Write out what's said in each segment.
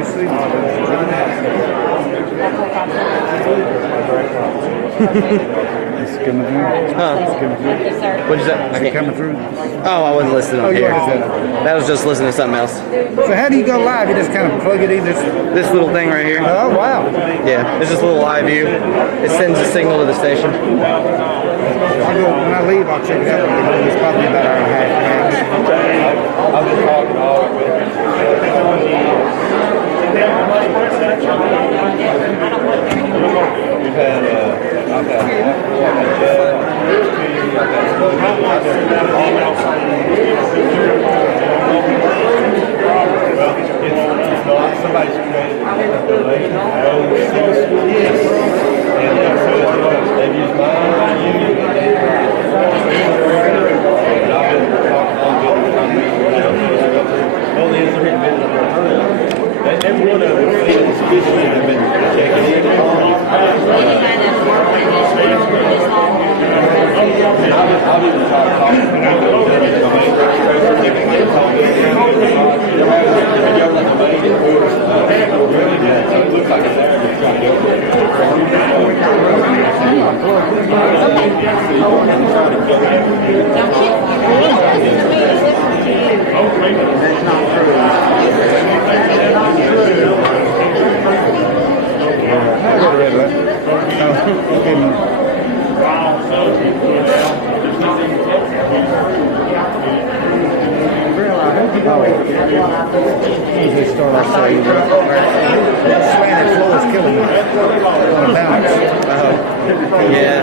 me see. It's coming through. Huh? It's coming through. What'd you say? Is it coming through? Oh, I wasn't listening Oh, on you here. already said That was just listening to something else. So how do you go live? You just kind of plug it in this. This little thing right here. Oh wow! Yeah, it's just a little live view. It sends a signal to the station. I'll go when I leave. I'll check it out. It's probably about an hour and a half. I'll just talk it all the way. We've had, I've had somebody's created a donation. Yes. And they've used mine, and I've been talking all good time. Only is there been every one of them especially have been checking in. I'll even talk to it looks like it's there. That's not true. Usually start off saying the slanted flow is killing me on a bounce. Yeah.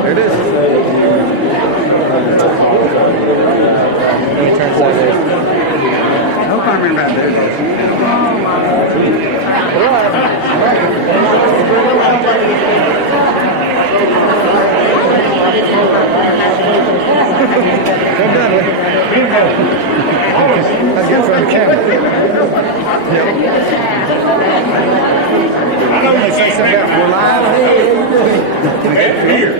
There it is. I hope I remember how to do this. I'll get from the camera. I know they say something about we're live. Here.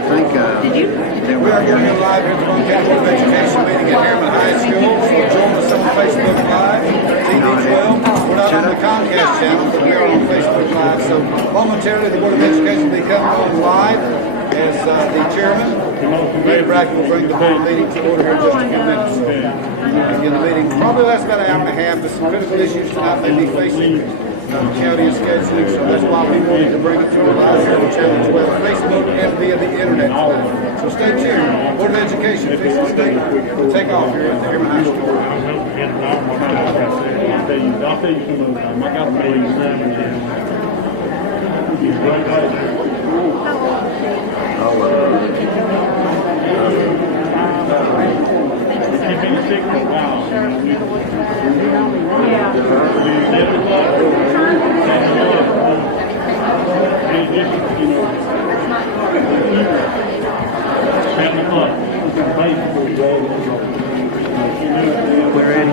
I think that we are going to live here at the Roane County Board of Education meeting at Harriman High School. So join us on Facebook Live, TV12. We're not on the Comcast channel, but we are on Facebook Live. So momentarily, the Board of Education will be coming on live as the chairman. Ray Brackett will bring the whole meeting to order here in just a few minutes. So, again, the meeting probably lasts about an hour and a half. There's some critical issues tonight may be facing county and scheduling, so that's why we wanted to bring it to a live channel as well, Facebook and via the internet tonight. So stay tuned. Board of Education, fixing to take off here at the Harriman High School. I'll tell you some of them. I got the meetings now and then. He's right there. He's been sick for a while. We're ready.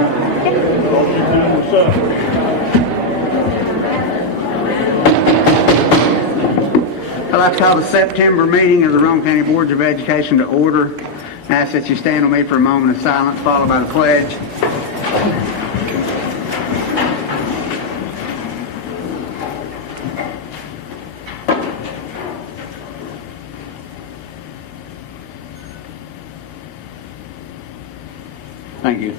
I'd like to call the September meeting of the Roane County Boards of Education to order. I ask that you stand with me for a moment of silence, followed by the pledge. Thank you.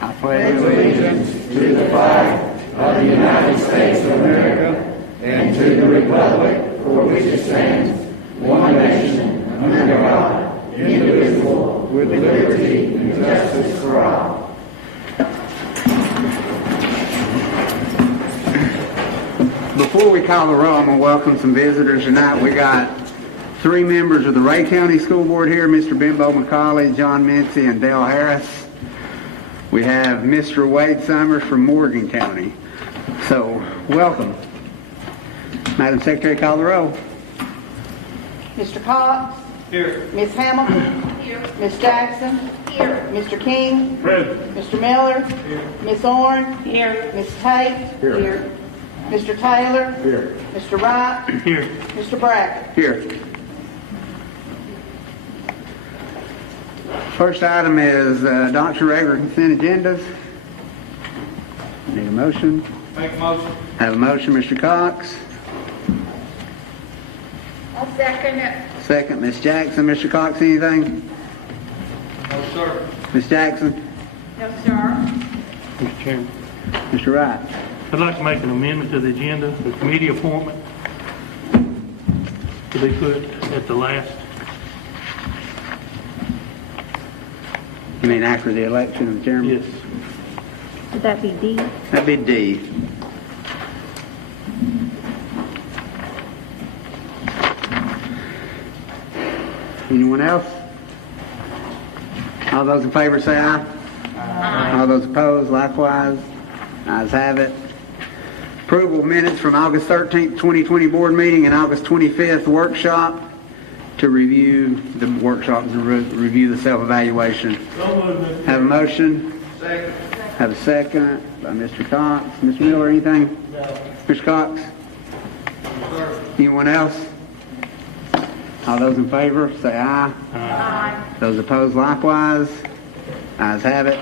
I pledge allegiance to the flag of the United States of America and to the republic for which it stands, one nation, under God, indivisible, with liberty and justice for all. Before we call the roll, I'm going to welcome some visitors tonight. We got 3 members of the Ray County School Board here, Mr. Bimbo McCauley, John Mincy, and Dale Harris. We have Mr. Wade Summers from Morgan County. So, welcome. Madam Secretary, call the roll. Mr. Cox? Here. Ms. Hamilton? Here. Ms. Jackson? Here. Mr. King? Present. Mr. Miller? Here. Ms. Orne? Here. Ms. Tate? Here. Mr. Taylor? Here. Mr. Wright? Here. Mr. Brackett? Here. First item is adoption of regular consent agendas. Need a motion? Make a motion. Have a motion, Mr. Cox. I'll second it. Second, Ms. Jackson. Mr. Cox, anything? No, sir. Ms. Jackson? No, sir. Mr. Chairman, Mr. Wright? I'd like to make an amendment to the agenda, the committee appointment to be put at the last. You mean after the election of the chairman? Yes. Would that be D? That'd be D. Anyone else? All those in favor say aye. Aye. All those opposed, likewise. Ayes have it. Approval of minutes from August 13th, 2020 board meeting and August 25th workshop to review the workshops and review the self-evaluation. Have a motion? Second. Have a second by Mr. Cox. Mr. Miller, anything? No. Mr. Cox? Sir. Anyone else? All those in favor, say aye. Aye. Those opposed, likewise. Ayes have it.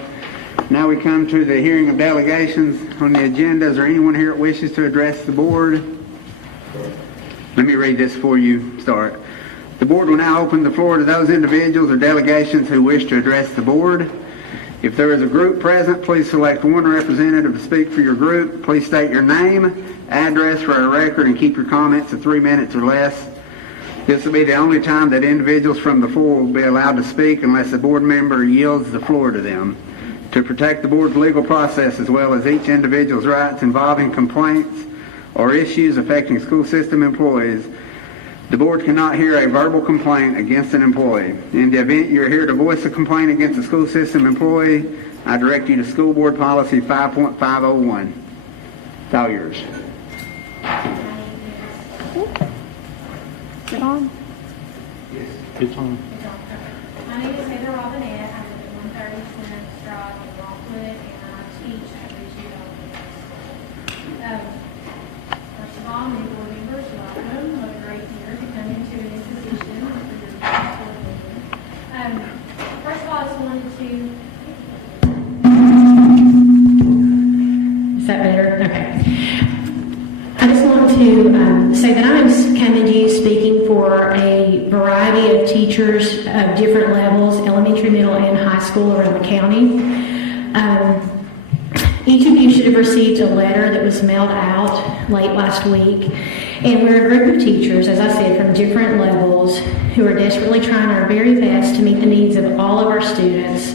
Now we come to the hearing of delegations on the agenda. Is there anyone here that wishes to address the board? Let me read this before you start. The board will now open the floor to those individuals or delegations who wish to address the board. If there is a group present, please select one representative to speak for your group. Please state your name, address for our record, and keep your comments to 3 minutes or less. This will be the only time that individuals from the floor will be allowed to speak unless a board member yields the floor to them. To protect the board's legal process as well as each individual's rights involving complaints or issues affecting school system employees, the board cannot hear a verbal complaint against an employee. In the event you're here to voice a complaint against a school system employee, I direct you to School Board Policy 5.501. It's all yours. Is it on? It's on. My name is Heather Robinette. I live at 130 Center Drive in Rockwood, and I teach at Ridgeview Elementary. First of all, new board members, welcome. What a great year to come into a new position for your first board meeting. First of all, I just wanted to... Is that better? Okay. I just want to say that I'm coming to you speaking for a variety of teachers of different levels, elementary, middle, and high school around the county. Each of you should have received a letter that was mailed out late last week. And we're a group of teachers, as I said, from different levels who are desperately trying our very best to meet the needs of all of our students.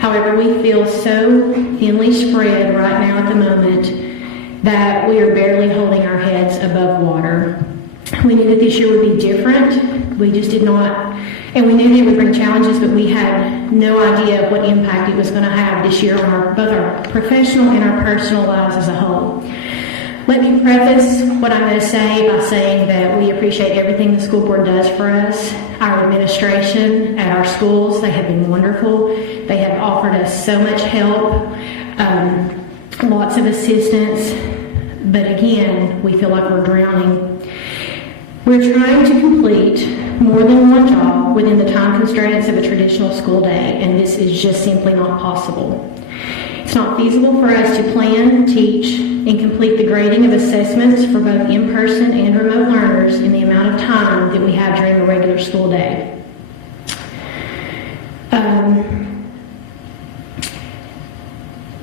However, we feel so thinly spread right now at the moment that we are barely holding our heads above water. We knew that this year would be different. We just did not, and we knew that it would bring challenges, but we had no idea what impact it was going to have this year on both our professional and our personal lives as a whole. Let me preface what I'm going to say by saying that we appreciate everything the school board does for us. Our administration at our schools, they have been wonderful. They have offered us so much help, lots of assistance, but again, we feel like we're drowning. We're trying to complete more than one job within the time constraints of a traditional school day, and this is just simply not possible. It's not feasible for us to plan, teach, and complete the grading of assessments for both in-person and remote learners in the amount of time that we have during a regular school day.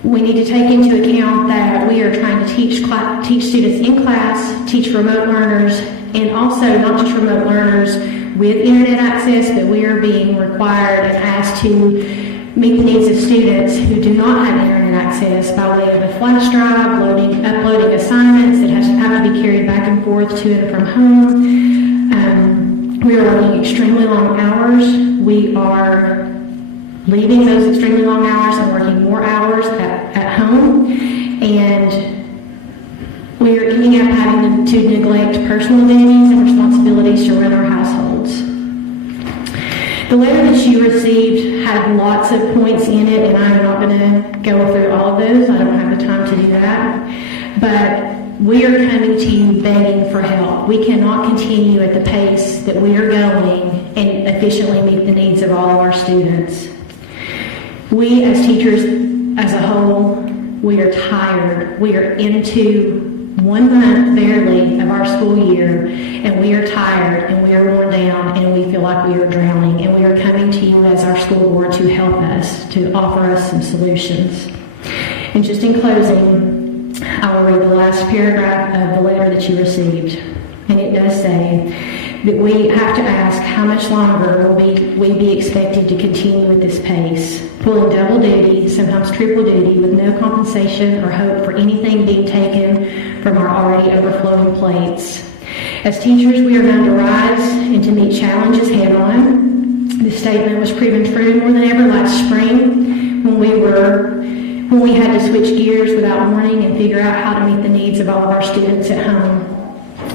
We need to take into account that we are trying to teach students in class, teach remote learners, and also not just remote learners with internet access, but we are being required and asked to meet the needs of students who do not have internet access by way of a flash drive, uploading assignments that have to be carried back and forth to and from home. We are working extremely long hours. We are leaving those extremely long hours and working more hours at home. And we are ending up having to neglect personal duties and responsibilities to run our households. The letter that you received had lots of points in it, and I'm not going to go through all of those. I don't have the time to do that. But we are coming to you begging for help. We cannot continue at the pace that we are going and efficiently meet the needs of all of our students. We as teachers as a whole, we are tired. We are into 1 month barely of our school year, and we are tired and we are worn down and we feel like we are drowning, and we are coming to you as our school board to help us, to offer us some solutions. And just in closing, I will read the last paragraph of the letter that you received, and it does say that we have to ask how much longer will we be expected to continue with this pace, pulling double duty, sometimes triple duty, with no compensation or hope for anything being taken from our already overflowing plates. As teachers, we are going to rise and to meet challenges head on. This statement was proven true more than ever last spring when we had to switch gears without warning and figure out how to meet the needs of all of our students at home.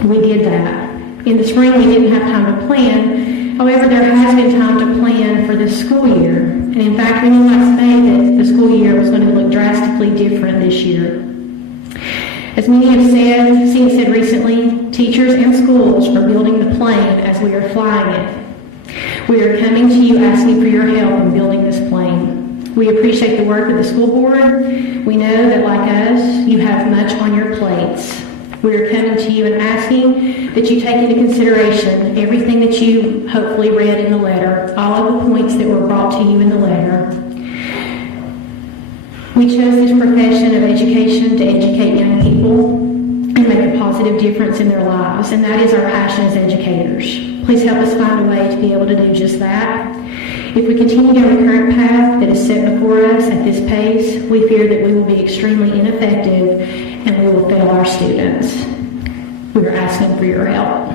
We did that. In the spring, we didn't have time to plan. However, there has been time to plan for this school year. And in fact, we knew last May that the school year was going to look drastically different this year. As many have said recently, teachers and schools are building the plane as we are flying it. We are coming to you asking for your help in building this plane. We appreciate the work of the school board. We know that, like us, you have much on your plates. We are coming to you and asking that you take into consideration everything that you hopefully read in the letter, all of the points that were brought to you in the letter. We chose this profession of education to educate young people and make a positive difference in their lives, and that is our passion as educators. Please help us find a way to be able to do just that. If we continue down the current path that is set before us at this pace, we fear that we will be extremely ineffective and we will fail our students. We are asking for your help.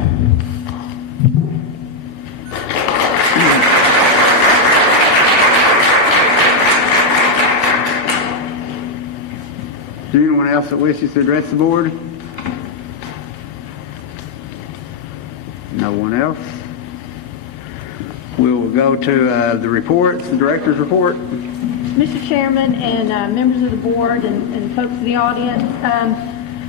Is there anyone else that wishes to address the board? No one else. We will go to the reports, the director's report. Mr. Chairman and members of the board and folks in the audience,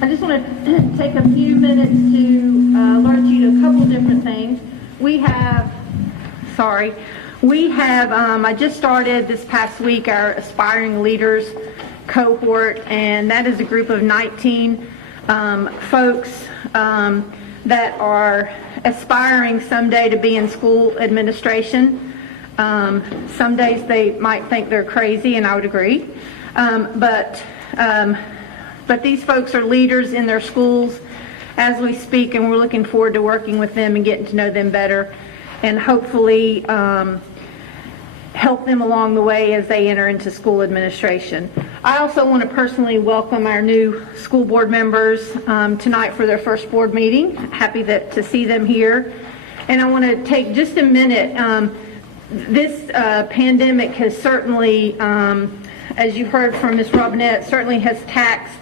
I just want to take a few minutes to alert you to a couple different things. I just started this past week our Aspiring Leaders Cohort, and that is a group of 19 folks that are aspiring someday to be in school administration. Some days they might think they're crazy, and I would agree. But these folks are leaders in their schools as we speak, and we're looking forward to working with them and getting to know them better, and hopefully help them along the way as they enter into school administration. I also want to personally welcome our new school board members tonight for their first board meeting. Happy to see them here. And I want to take just a minute. This pandemic has certainly, as you heard from Ms. Robinette, certainly has taxed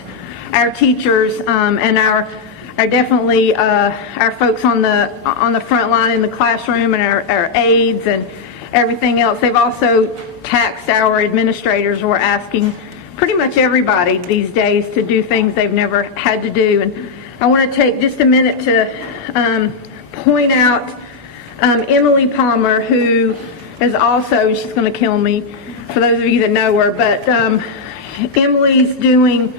our teachers and our definitely our folks on the front line in the classroom, and our aides and everything else. They've also taxed our administrators. We're asking pretty much everybody these days to do things they've never had to do. And I want to take just a minute to point out Emily Palmer, who is also, she's going to kill me for those of you that know her, but Emily's doing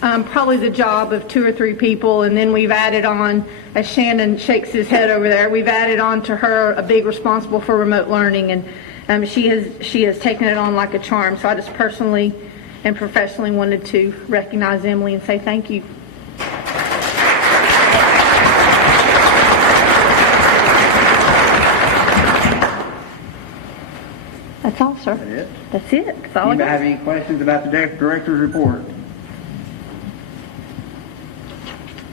probably the job of 2 or 3 people, and then we've added on, as Shannon shakes his head over there, we've added on to her a big responsible for remote learning, and she has taken it on like a charm. So I just personally and professionally wanted to recognize Emily and say thank you. That's all, sir. That's it? That's it. That's all I Anybody got. have any questions about the director's report?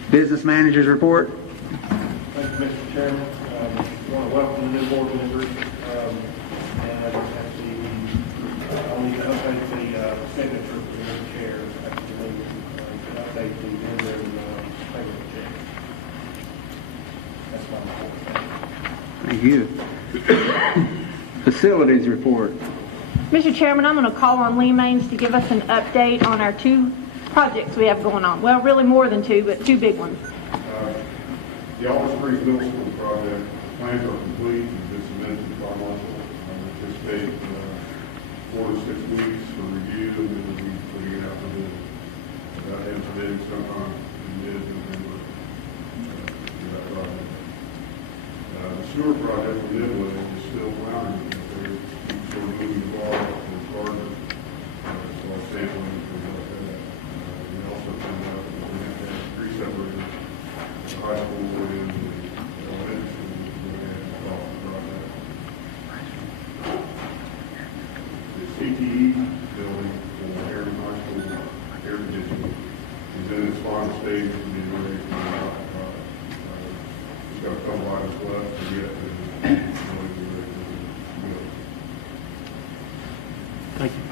Business manager's report? Thank you, Mr. Chairman. want to welcome the new board members. And actually, I'll need to update the signature for the chair. Actually, to update the vendor and payment check. That's my report. Thank you. Facilities report. Mr. Chairman, I'm going to call on Lee Maines to give us an update on our 2 projects we have going on. Well, really more than 2, but 2 big ones. The Olive Creek Middle School project plans are complete and been submitted to the fire marshal. I anticipate 4 to 6 weeks for review, and then we'll be putting it out for bid. That ends bidding sometime in mid-November for that project. The sewer project from Midway is still floundering. They're still moving the ball as far as sampling and things like that. We also found out that we have to have 3 separate high school and the elementary school that we have to follow the project. The CTE building for Harriman High School air conditioning is in its final stage of being ready to come out. We've got a couple items left to get to really be ready to go. Thank you.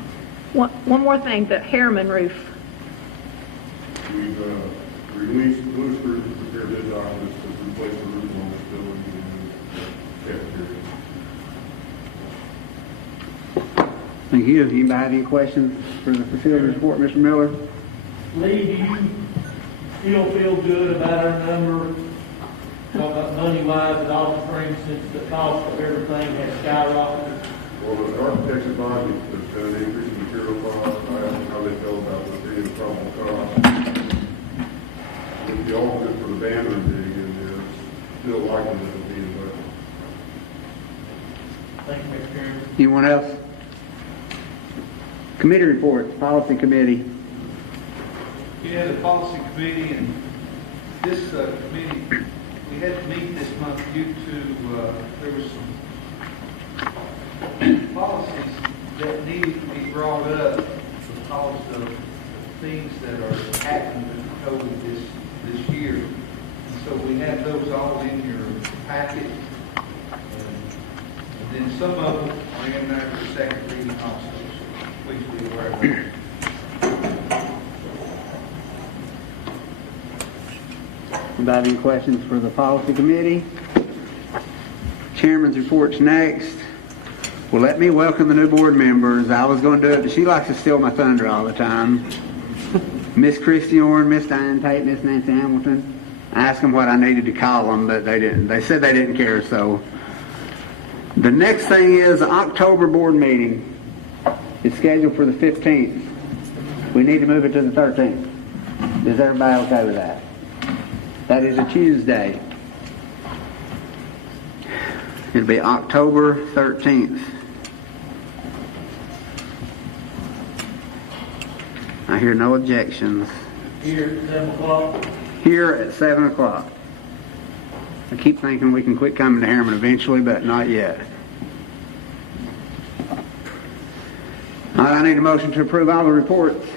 One more thing, the Harriman roof. We've released Blue Group to prepare bid documents to replace the roof on this building and cafeteria. Thank you. Anybody have any questions for the facilities report, Mr. Miller? Lee, do you still feel good about our number? Talk about money-wise at all springs, since the cost of everything has skyrocketed. Well, the architect's advising there's been an increase in material costs. I asked them how they felt about the being the probable cost. With the alternate for the banner being in there, it's still likely that it'll be in the budget. Thank you, Mr. Chairman. Anyone else? Committee reports, policy committee. Yeah, the policy committee, and this committee, we had to meet this month due to, there was some policies that needed to be brought up because of things that are happening with COVID this year. And so we have those all in your packet. And then some of them are in there for second reading also, so please be aware of that. Anybody have any questions for the policy committee? Chairman's report's next. Well, let me welcome the new board members. I was going to do it, but she likes to steal my thunder all the time. Miss Christy Orn, Miss Diane Tate, Miss Nancy Hamilton. I asked them what I needed to call them, but they didn't. They said they didn't care, so. The next thing is the October board meeting. It's scheduled for the 15th. We need to move it to the 13th. Is everybody okay with that? That is a Tuesday. It'll be October 13th. I hear no objections. Here at 7 o'clock. Here at 7 o'clock. I keep thinking we can quit coming to Harriman eventually, but not yet. All right, I need a motion to approve all the reports.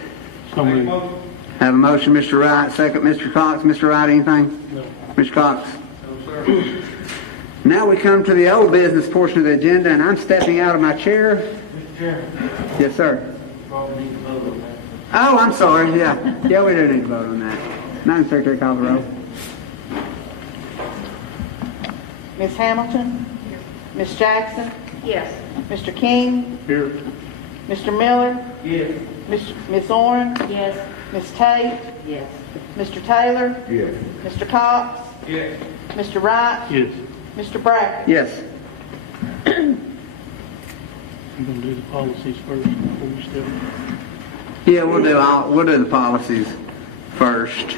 So moved. Have a motion, Mr. Wright. Second, Mr. Cox. Mr. Wright, anything? No. Mr. Cox? No, sir. Now we come to the old business portion of the agenda, and I'm stepping out of my chair. Mr. Chairman, Yes, sir. probably need to vote on that. Oh, I'm sorry. Yeah, we do need to vote on that. Madam Secretary, call the roll. Ms. Hamilton? Ms. Jackson? Yes. Mr. King? Here. Mr. Miller? Yes. Ms. Orn? Yes. Ms. Tate? Yes. Mr. Taylor? Yes. Mr. Cox? Yes. Mr. Wright? Yes. Mr. Brackett? Yes. I'm going to do the policies first before we step. Yeah, we'll do the policies first.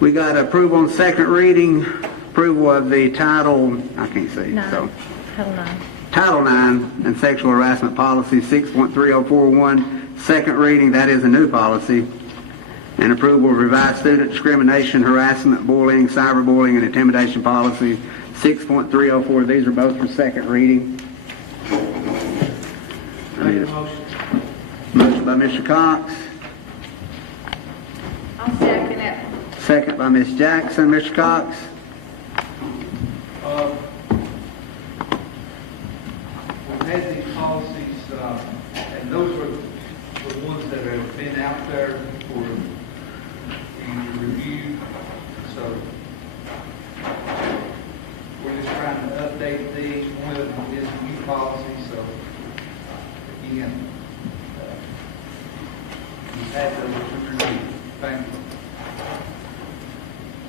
We got approval on second reading, approval of the title, I can't see, so. Title 9. Title 9 and sexual harassment policy 6.3041, second reading, that is a new policy. And approval of revised student discrimination, harassment, bullying, cyberbullying, and intimidation policy 6.304. These are both for second reading. I need a motion by Mr. Cox, I'll second it. second by Ms. Jackson. Mr. Cox?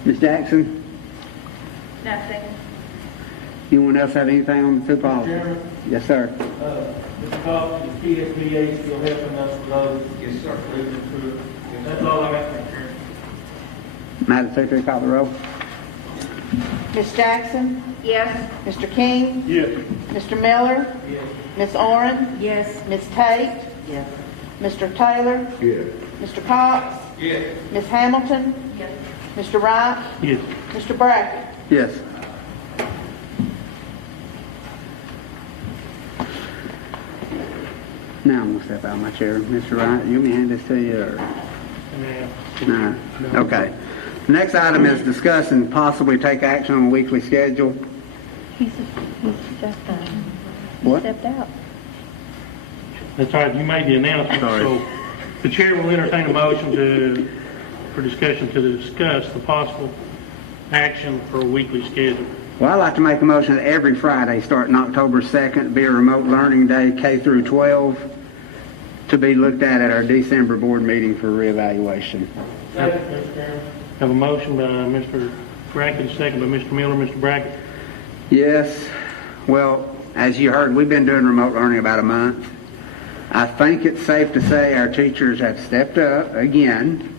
Ms. Jackson, Nothing. anyone else have anything on the food policy? Chairman? Yes, sir. Mr. Cox, is PSBA still helping us with those? Yes, sir. That's all I got, Mr. Chairman. Madam Secretary, call the roll. Ms. Jackson? Yes. Mr. King? Yes. Mr. Miller? Yes. Ms. Oren? Yes. Ms. Tate? Yes. Mr. Taylor? Yes. Mr. Cox? Yes. Ms. Hamilton? Yes. Mr. Wright? Yes. Mr. Brackett? Yes. Now I'm gonna step out of my chair. Mr. Wright, you want me to hand this to you, or? No. Okay. Next item is discuss and possibly take action on a weekly schedule. He's stepped out. What? Stepped out. That's right, you made the announcement, Sorry. so the chair will entertain a motion for discussion to discuss the possible action for a weekly schedule. Well, I'd like to make a motion that every Friday, starting October 2nd, be a remote learning day, K through 12, to be looked at our December board meeting for reevaluation. Second, Mr. Chairman. Have a motion by Mr. Brackett, second by Mr. Miller. Mr. Brackett? Yes. Well, as you heard, we've been doing remote learning about a month. I think it's safe to say our teachers have stepped up again,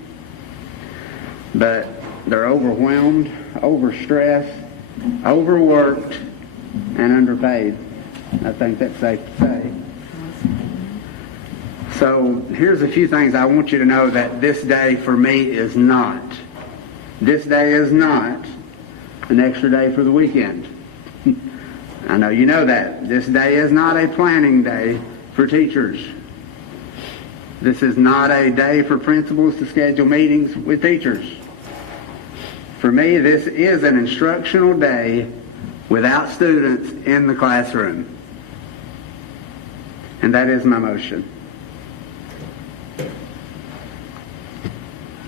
but they're overwhelmed, overstressed, overworked, and underpaid. I think that's safe to say. So here's a few things I want you to know that this day for me is not. This day is not an extra day for the weekend. I know you know that. This day is not a planning day for teachers. This is not a day for principals to schedule meetings with teachers. For me, this is an instructional day without students in the classroom. And that is my motion.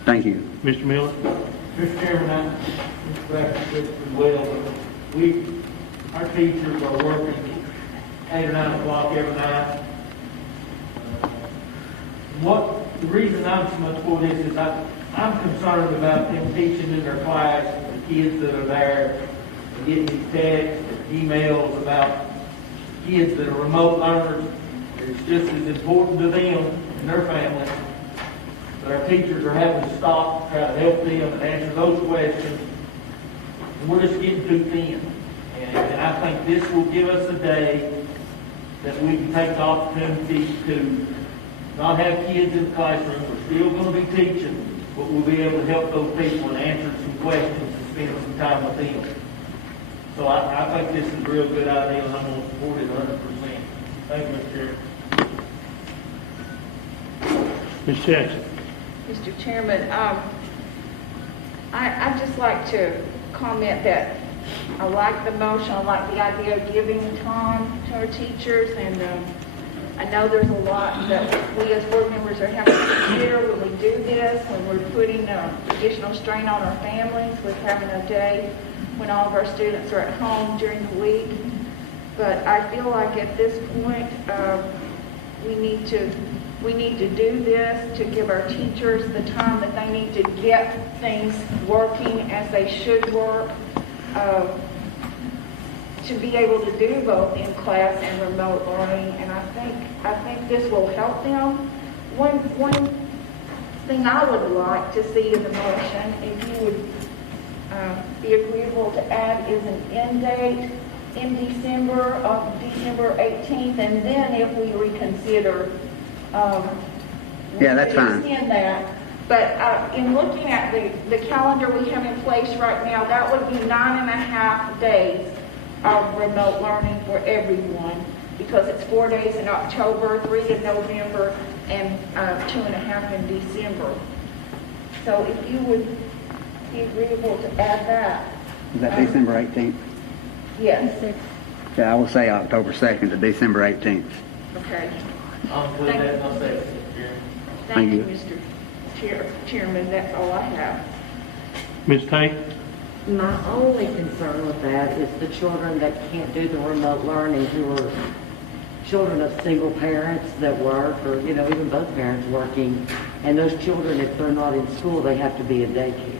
Thank you. Mr. Miller? Mr. Chairman, Mr. Brackett said as well, our teachers are working 8 or 9 o'clock every night. The reason I'm so much for this is I'm concerned about them teaching in their class, the kids that are there, and getting these texts or emails about kids that are remote learners. It's just as important to them and their families. But our teachers are having to stop, try to help them and answer those questions. And we're just getting too thin. And I think this will give us a day that we can take the opportunity to not have kids in the classroom. We're still going to be teaching, but we'll be able to help those people and answer some questions and spend some time with them. So I think this is a real good idea, and I'm going to support it 100%. Thank you, Mr. Chairman. Ms. Jackson? Mr. Chairman, I'd just like to comment that I like the motion. I like the idea of giving time to our teachers, and I know there's a lot that we as board members are having to consider when we do this, when we're putting additional strain on our families with having a day when all of our students are at home during the week. But I feel like at this point, we need to do this to give our teachers the time that they need to get things working as they should work, to be able to do both in class and remote learning. And I think this will help them. One thing I would like to see in the motion, if you would be agreeable to add, is an end date in December of December 18th, and then if we reconsider, Yeah, that's fine. extend that. But in looking at the calendar we have in place right now, that would be 9.5 days of remote learning for everyone, because it's 4 days in October, 3 in November, and 2.5 in December. So if you would be agreeable to add that. Is that December 18th? Yes. Yeah, I will say October 2nd to December 18th. Okay. I'll include that in my second, Mr. Chairman. Thank you, Thank Mr. Chairman. That's all I have. Ms. Tate? My only concern with that is the children that can't do the remote learning, who are children of single parents that work, or, even both parents working. And those children, if they're not in school, they have to be in daycare.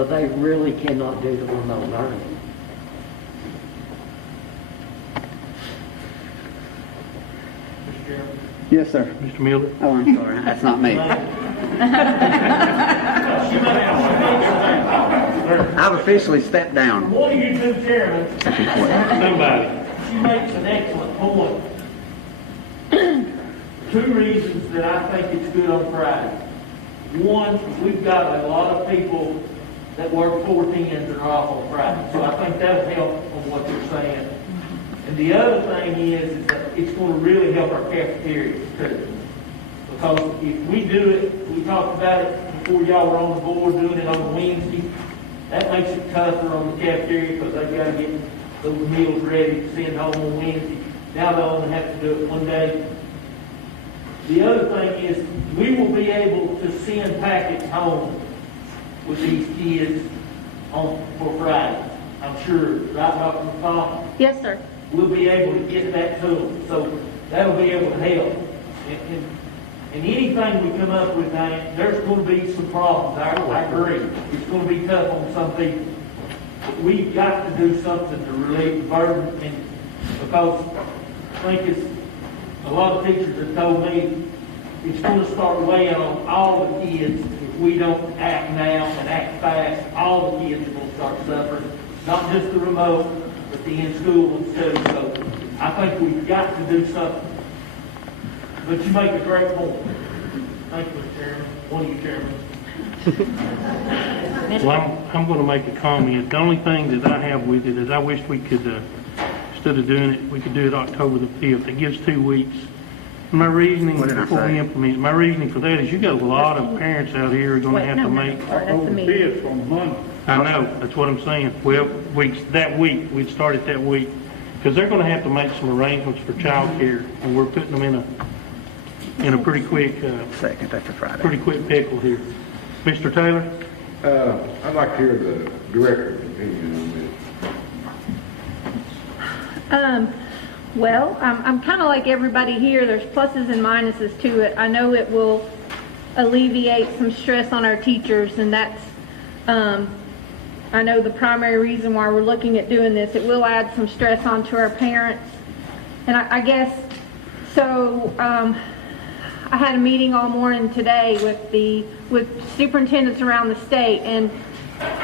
so they really cannot do the remote learning. Mr. Chairman. Yes, sir. Mr. Miller. Oh, I'm sorry. That's not me. I've officially stepped down. One of you two chairmen, Somebody. she makes an excellent point. Two reasons that I think it's good on Friday. One, we've got a lot of people that work 410s that are off on Friday, so I think that'll help on what you're saying. And the other thing is that it's going to really help our cafeterias too. Because if we do it, we talked about it before y'all were on the board doing it on Wednesday, that makes it tougher on the cafeteria because they've got to get those meals ready to send home on Wednesday. Now they only have to do it one day. The other thing is we will be able to send packets home with these kids for Friday. I'm sure, right, Dr. McCall? Yes, sir. We'll be able to get that to them. So that'll be able to help. And anything we come up with, Diane, there's going to be some problems. I agree. It's going to be tough on some people. But we've got to do something to relieve the burden. And because I think it's a lot of teachers have told me it's going to start weighing on all the kids if we don't act now and act fast. All the kids are going to start suffering, not just the remote, but the in-school ones too. So I think we've got to do something. But you make a great point. Thank you, Mr. Chairman. One of you chairmen. Well, I'm going to make a comment. The only thing that I have with it is I wish we could, instead of doing it, we could do it October the 5th. It gives 2 weeks. My reasoning before we implement, my reasoning for that is you got a lot of parents out here who are going to have to make. October 5th on Monday. I know, that's what I'm saying. Well, that week, we'd start it that week. Because they're going to have to make some arrangements for childcare, and we're putting them in a pretty quick, Second after Friday. pretty quick pickle here. Mr. Taylor? I'd like to hear the director's opinion on this. Well, I'm kind of like everybody here. There's pluses and minuses to it. I know it will alleviate some stress on our teachers, and that's, I know the primary reason why we're looking at doing this. It will add some stress onto our parents. And I guess, so I had a meeting all morning today with superintendents around the state, and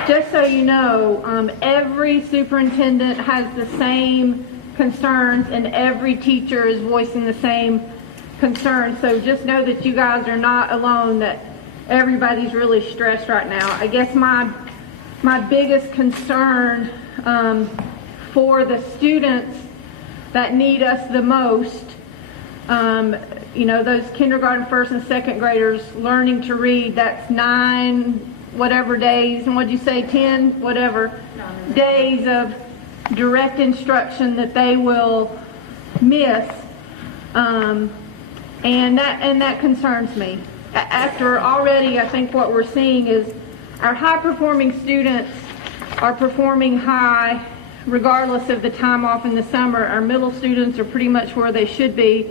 just so you know, every superintendent has the same concerns and every teacher is voicing the same concerns. So just know that you guys are not alone, that everybody's really stressed right now. I guess my biggest concern for the students that need us the most, those kindergarten, first and second graders learning to read, that's 9 whatever days, and what'd you say, 10 whatever days of direct instruction that they will miss, and that concerns me. After already, I think what we're seeing is our high-performing students are performing high regardless of the time off in the summer. Our middle students are pretty much where they should be.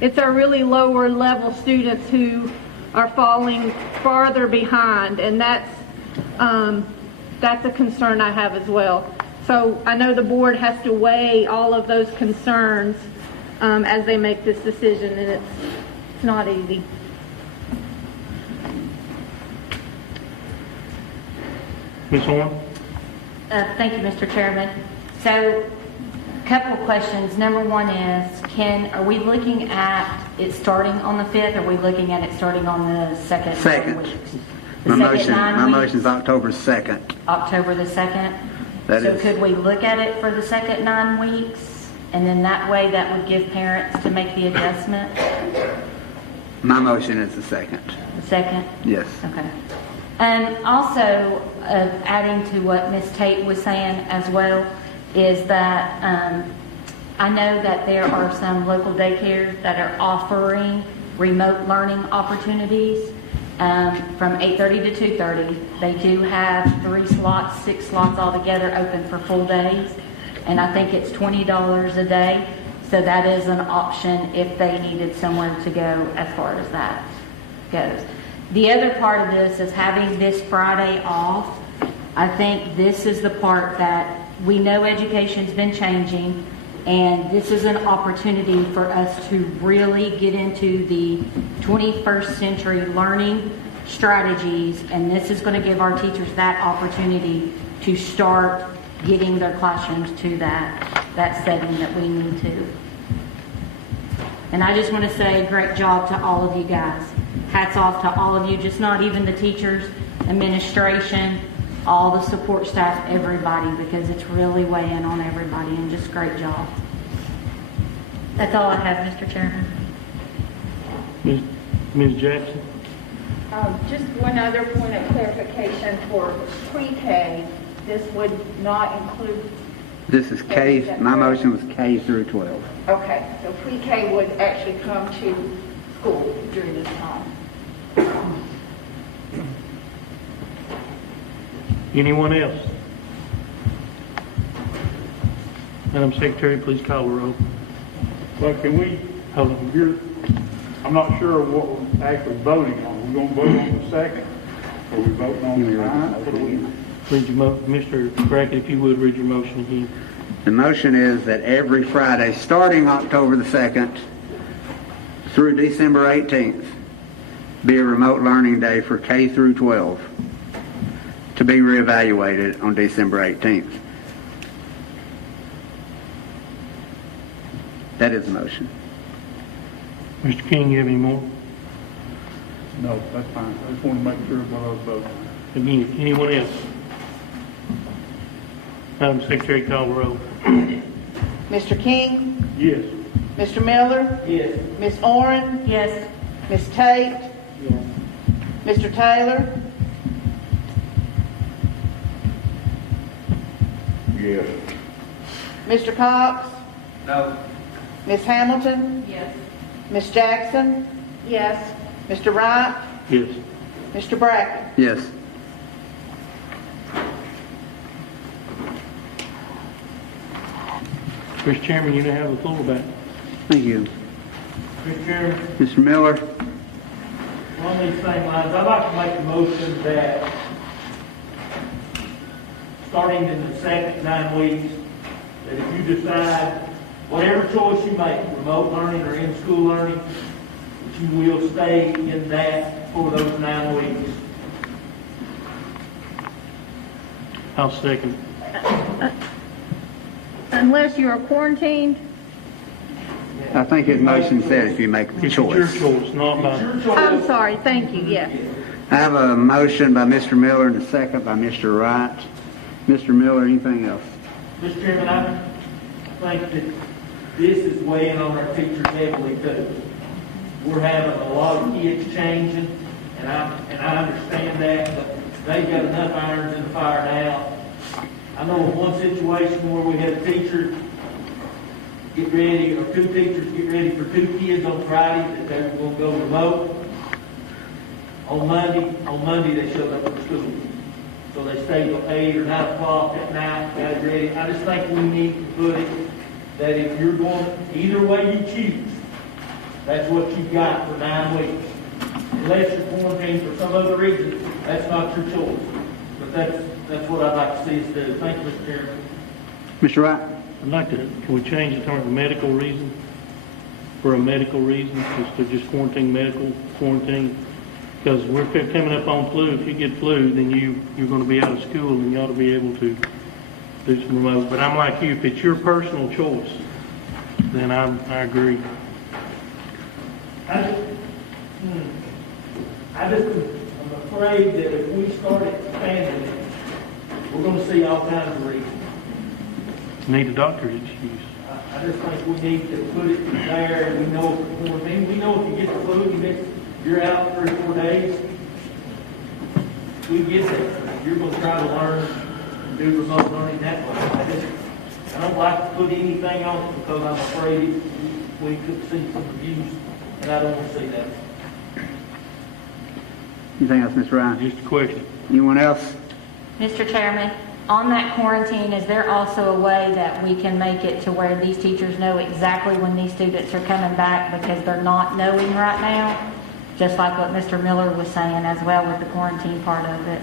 It's our really lower level students who are falling farther behind, and that's a concern I have as well. So I know the board has to weigh all of those concerns as they make this decision, and it's not easy. Ms. Horn? Thank you, Mr. Chairman. So, a couple of questions. Number one is, are we looking at it starting on the 5th, or are we looking at it starting on the second? My motion is October 2nd. October the 2nd? So could we look at it for the second 9 weeks? And then that way that would give parents to make the adjustment? My motion is the 2nd. The 2nd? Yes. Okay. And also, adding to what Ms. Tate was saying as well, is that I know that there are some local daycares that are offering remote learning opportunities from 8:30 to 2:30. They do have 6 slots altogether open for full days, and I think it's $20 a day. So that is an option if they needed somewhere to go as far as that goes. The other part of this is having this Friday off I think this is the part that we know education's been changing, and this is an opportunity for us to really get into the 21st century learning strategies, and this is going to give our teachers that opportunity to start getting their classrooms to that setting that we need to. And I just want to say great job to all of you guys. Hats off to all of you, just not even the teachers, administration, all the support staff, everybody, because it's really weighing on everybody, and just great job. That's all I have, Mr. Chairman. Ms. Jackson? Just one other point of clarification for pre-K, this would not include. This is K, my motion was K through 12. Okay, so pre-K would actually come to school during this time. Anyone else? Madam Secretary, please call the roll. Well, can we, Hold on. I'm not sure what we're actually voting on. We're going to vote on the second, or we voting on the ninth? What do we? Read your Mr. Brackett, if you would, read your motion again. The motion is that every Friday, starting October the 2nd through December 18th, be a remote learning day for K through 12, to be reevaluated on December 18th. That is the motion. Mr. King, you have any more? No, that's fine. I just want to make sure what I was voting on. Again, anyone else? Madam Secretary, call the roll. Mr. King? Yes. Mr. Miller? Yes. Ms. Oren? Yes. Ms. Tate? Yes. Mr. Taylor? Yes. Mr. Cox? No. Ms. Hamilton? Yes. Ms. Jackson? Yes. Mr. Wright? Yes. Mr. Brackett? Yes. Mr. Chairman, you now have the floor back. Thank you. Mr. Chairman, Mr. Miller? along these same lines, I'd like to make a motion that, starting in the second 9 weeks, that if you decide, whatever choice you make, remote learning or in-school learning, that you will stay in that for those 9 weeks. I'll second. Unless you are quarantined. I think his motion said if you make the It's your choice. choice, not mine. I'm sorry, thank you, yes. I have a motion by Mr. Miller and a second by Mr. Wright. Mr. Miller, anything else? Mr. Chairman, I think that this is weighing on our teachers heavily too. We're having a lot of kids changing, and I understand that, but they've got enough irons in the fire now. I know of one situation where we had a teacher get ready, or two teachers get ready for 2 kids on Friday that they were going to go remote. On Monday they showed up at school. So they stayed till 8 or 9 o'clock at night, got it ready. I just think we need to put it that if you're going, either way you choose, that's what you've got for 9 weeks. Unless you're quarantined for some other reason, that's not your choice. But that's what I'd like to see us do. Thank you, Mr. Chairman. Mr. Wright? I'd like to, can we change the term to medical reason? For a medical reason, just to just quarantine? Because we're coming up on flu. If you get flu, then you're going to be out of school and you ought to be able to do some remote. But I'm like you, if it's your personal choice, then I agree. I'm afraid that if we start expanding it, we're going to see all kinds of reasons. Need a doctor's excuse. I just think we need to put it there. We know if it's quarantine. We know if you get the flu, you're out 3 or 4 days. We get that. You're going to try to learn and do remote learning that way. I don't like to put anything on it because I'm afraid we could see some abuse, and I don't want to see that. Anything else, Mr. Wright? Just a question. Anyone else? Mr. Chairman, on that quarantine, is there also a way that we can make it to where these teachers know exactly when these students are coming back because they're not knowing right now? Just like what Mr. Miller was saying as well with the quarantine part of it.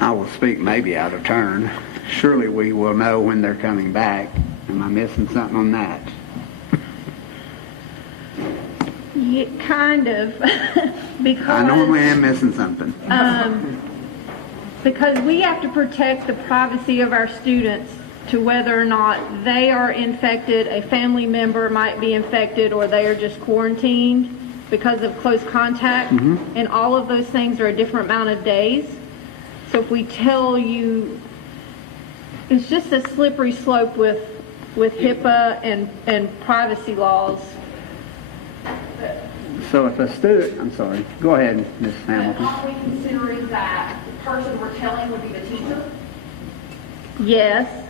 I will speak maybe out of turn. Surely we will know when they're coming back. Am I missing something on that? Yeah, kind of, because I normally am missing something. because we have to protect the privacy of our students to whether or not they are infected, a family member might be infected, or they are just quarantined because of close contact. And all of those things are a different amount of days. So if we tell you, it's just a slippery slope with HIPAA and privacy laws. So if a student, I'm sorry, go ahead, Ms. Hamilton. Are we considering that the person we're telling would be the teacher? Yes.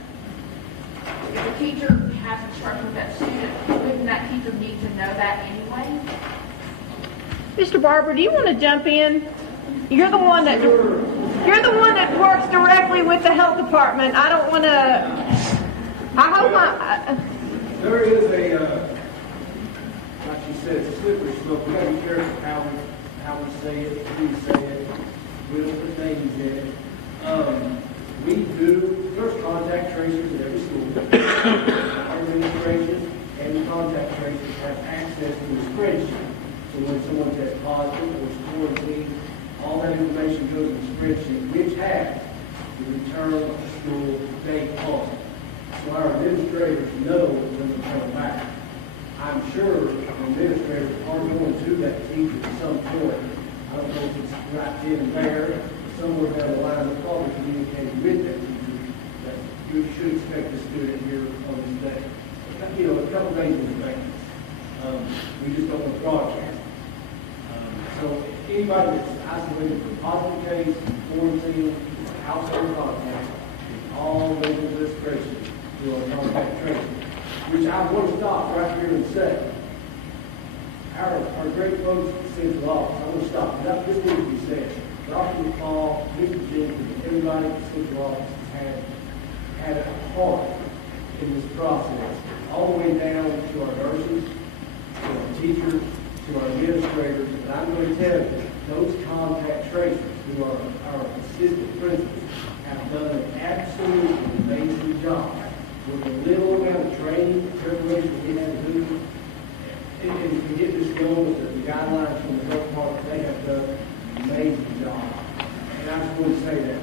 If the teacher has instruction with that student, wouldn't that teacher need to know that anyway? Mr. Barber, do you want to jump in? You're the one that works directly with the health department. I don't want to. I hope There is a, like you said, it's a slippery slope. We got to be careful how we say it, who we say it. We don't put names in it. We do first contact tracers at every school. Our administration and the contact tracers have access to the spreadsheet. So when someone tests positive or is quarantined, all that information goes in the spreadsheet, which has the return of the school date on it. So our administrators know when they're coming back. I'm sure the administrators are going to that teacher at some point. I don't know if it's right then and there, somewhere down the line, they're probably communicating with that teacher that you should expect the student here on this day. You know, a couple days in advance. We just don't want to broadcast. So anybody that's isolated from positive case, quarantine, household contact, all goes into this spreadsheet through our contact tracing, which I want to stop right here and say. Our great folks at the central office, I want to stop. That this needs to be said. Dr. McCall, Mr. Jenkins, everybody at the central office has had a heart in this process, all the way down to our nurses, to our teachers, to our administrators. And I'm going to tell you, those contact tracers who are our assistant principals have done an absolutely amazing job with the little amount of training, preparation we had to do. And to get this going with the guidelines from the health department, they have done an amazing job. And I just want to say that.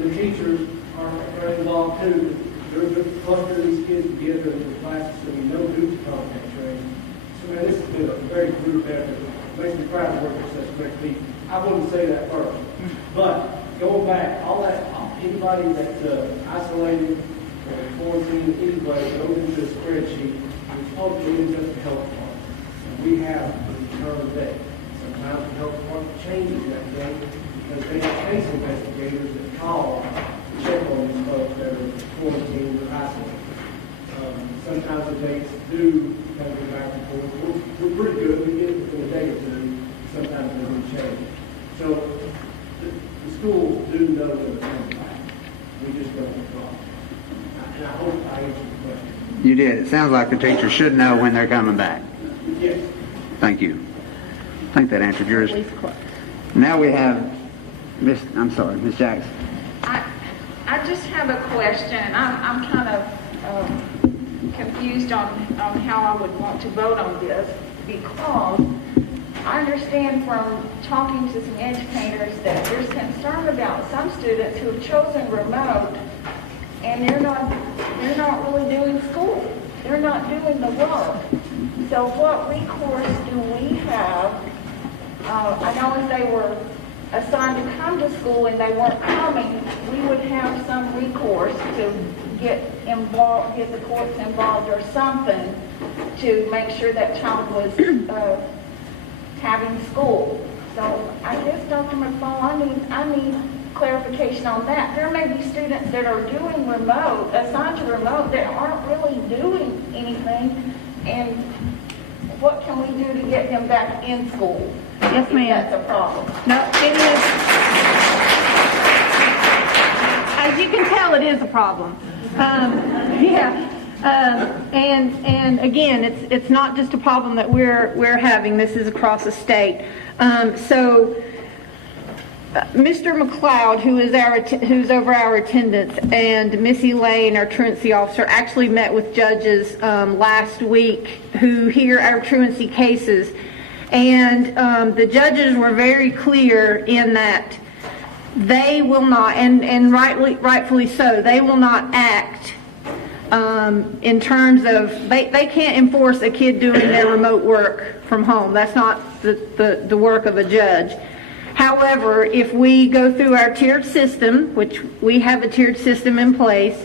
The teachers are involved too. They're clustering these kids together in the classes so we know who's contact tracing. So man, this has been a very group effort. It makes me proud to work with such great people. I wouldn't say that first. But going back, anybody that's isolated or quarantined anyway goes into a spreadsheet, which ultimately is just the health department. And we have the return date. Sometimes the health department changes that date because they have case investigators that call to check on these folks that are quarantined or isolated. Sometimes the dates do kind of go back and forth. We're pretty good. We get it within a day or two. Sometimes they do change. So the schools do know when they're coming back. We just don't know. And I hope I answered the question. You did. It sounds like the teachers should know when they're coming back. Yes. Thank you. I think that answered yours. Now we have Miss Jackson. I just have a question. I'm kind of confused on how I would want to vote on this, because I understand from talking to some educators that there's concern about some students who have chosen remote and they're not really doing school. They're not doing the work. So what recourse do we have? I know if they were assigned to come to school and they weren't coming, we would have some recourse to get involved, get the courts involved or something to make sure that child was having school. So I guess, Dr. McFall, I need clarification on that. There may be students that are doing remote, assigned to remote, that aren't really doing anything, and what can we do to get them back in school? Yes, ma'am. That's a problem. No, it is. As you can tell, it is a problem. And again, it's not just a problem that we're having. This is across the state. So Mr. McLeod, who's over our attendance, and Missy Lane, our truancy officer, actually met with judges last week who hear our truancy cases. And the judges were very clear in that they will not, and rightfully so, they will not act in terms of, they can't enforce a kid doing their remote work from home. That's not the work of a judge. However, if we go through our tiered system, which we have a tiered system in place,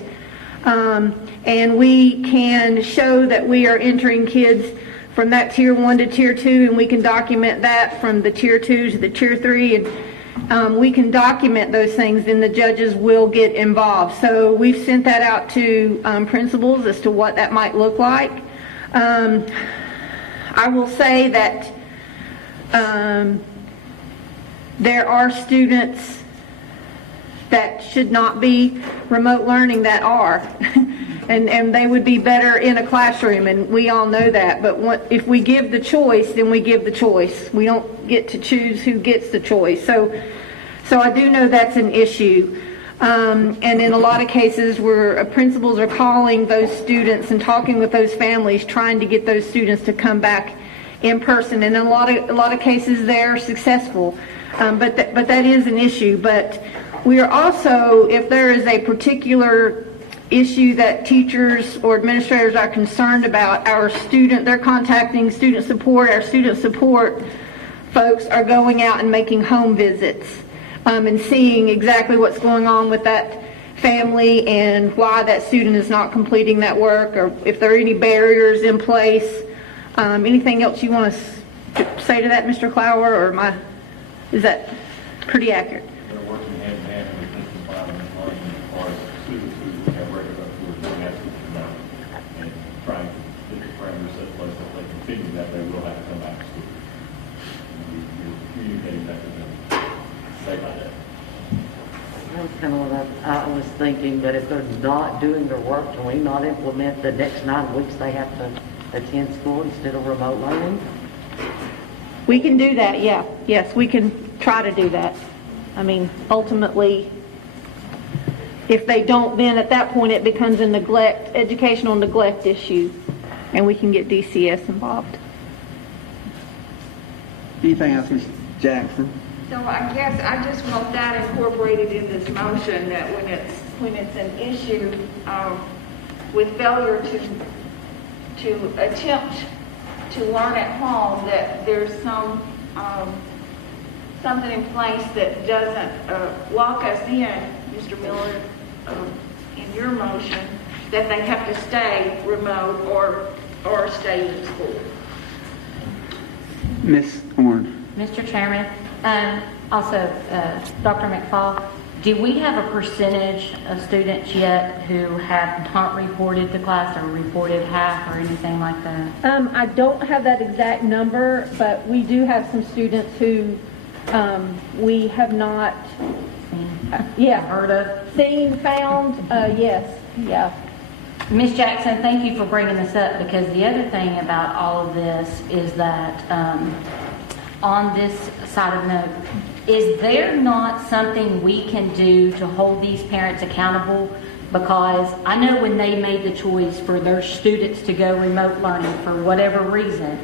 and we can show that we are entering kids from that tier 1 to tier 2, and we can document that from the tier 2 to the tier 3, and we can document those things, then the judges will get involved. So we've sent that out to principals as to what that might look like. I will say that there are students that should not be remote learning that are. And they would be better in a classroom, and we all know that. But if we give the choice, then we give the choice. We don't get to choose who gets the choice. So I do know that's an issue. And in a lot of cases where principals are calling those students and talking with those families, trying to get those students to come back in person. And in a lot of cases they're successful. But that is an issue. But we are also, if there is a particular issue that teachers or administrators are concerned about, they're contacting student support. Our student support folks are going out and making home visits and seeing exactly what's going on with that family and why that student is not completing that work, or if there are any barriers in place. Anything else you want to say to that, Mr. Clower, or is that pretty accurate? They're working hand in hand with this environment, learning as far as students who have regular who are doing that and trying to get the parameters set place that they continue that they will have to come back to school. And we're communicating that to them day by day. That's kind of what I was thinking, but if they're not doing their work, can we not implement the next 9 weeks they have to attend school instead of remote learning? We can do that, yeah. Yes, we can try to do that. I mean, ultimately, if they don't, then at that point it becomes a educational neglect issue, and we can get DCS involved. Anything else, Ms. Jackson? So I guess I just want that incorporated in this motion, that when it's an issue with failure to attempt to learn at home, that there's something in place that doesn't lock us in, Mr. Miller, in your motion, that they have to stay remote or stay in school. Ms. Horn. Mr. Chairman, also Dr. McFall, do we have a percentage of students yet who have not reported to class or reported half or anything like that? I don't have that exact number, but we do have some students who we have not heard of. Seen, found, yes, yeah. Ms. Jackson, thank you for bringing this up, because the other thing about all of this is that on this side of note, is there not something we can do to hold these parents accountable? Because I know when they made the choice for their students to go remote learning for whatever reason,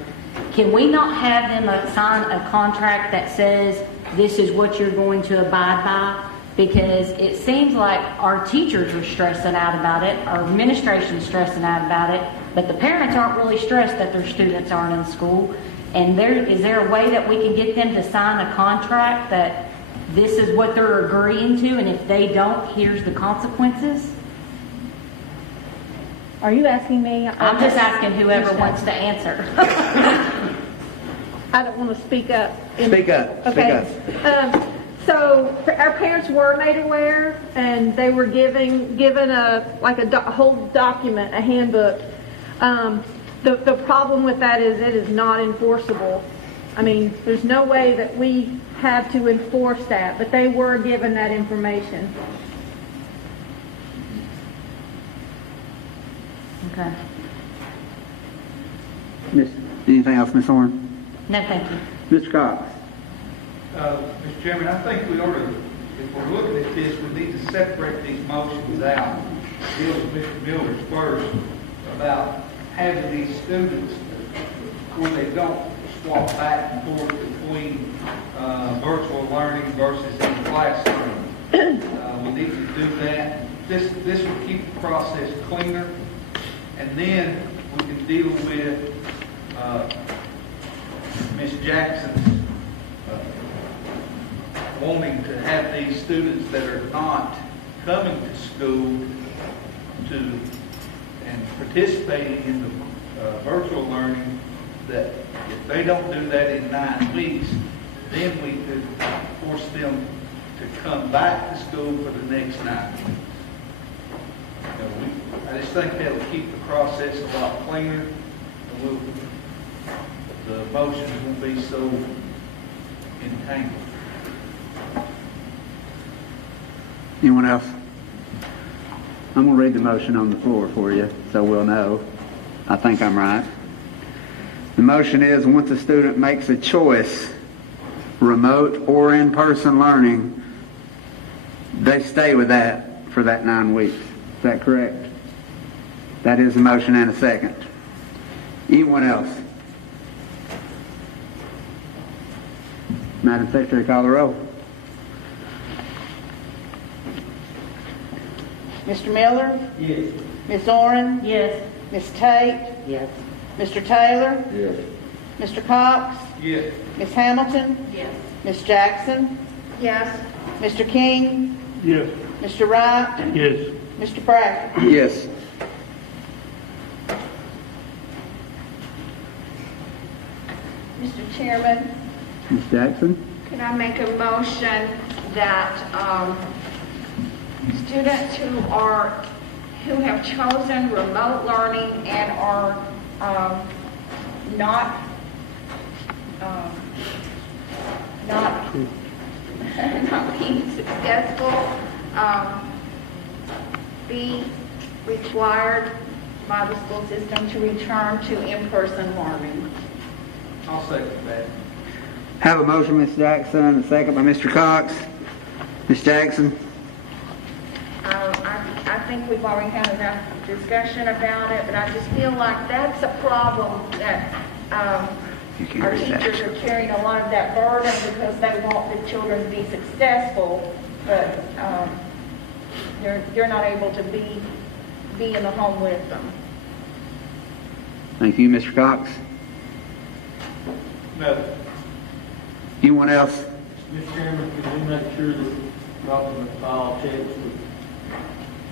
can we not have them sign a contract that says this is what you're going to abide by? Because it seems like our teachers are stressing out about it, our administration is stressing out about it, but the parents aren't really stressed that their students aren't in school. And is there a way that we can get them to sign a contract that this is what they're agreeing to, and if they don't, here's the consequences? Are you asking me? I'm just asking whoever wants to answer. I don't want to speak up. Speak up. Okay. Speak up. So our parents were made aware, and they were given a whole document, a handbook. The problem with that is it is not enforceable. I mean, there's no way that we have to enforce that, but they were given that information. Okay. Anything else, Ms. Horn? No, thank you. Mr. Cox. Mr. Chairman, I think we ought to, if we're looking at this, we need to separate these motions out. Deal with Mr. Miller's first about having these students where they don't swap back and forth between virtual learning versus in classroom. We need to do that. This will keep the process cleaner, and then we can deal with Ms. Jackson's wanting to have these students that are not coming to school and participating in the virtual learning, that if they don't do that in 9 weeks, then we could force them to come back to school for the next 9 weeks. I just think that'll keep the process a lot cleaner, and the motions won't be so entangled. Anyone else? I'm going to read the motion on the floor for you so we'll know. I think I'm right. The motion is, once a student makes a choice, remote or in-person learning, they stay with that for that 9 weeks. Is that correct? That is a motion and a second. Anyone else? Madam Secretary, call the roll. Mr. Miller? Yes. Ms. Oren? Yes. Ms. Tate? Yes. Mr. Taylor? Yes. Mr. Cox? Yes. Ms. Hamilton? Yes. Ms. Jackson? Yes. Mr. King? Yes. Mr. Wright? Yes. Mr. Brackett? Yes. Mr. Chairman, Ms. Jackson? can I make a motion that students who have chosen remote learning and are not being successful be required by the school system to return to in-person learning? I'll second that. Have a motion, Ms. Jackson, and a second by Mr. Cox. Ms. Jackson? I think we've already had enough discussion about it, but I just feel like that's a problem that our teachers are carrying a lot of that burden because they want the children to be successful, but they're not able to be in the home with them. Thank you, Mr. Cox. No. Anyone else? Mr. Chairman, can we make sure that Dr. McFall checks with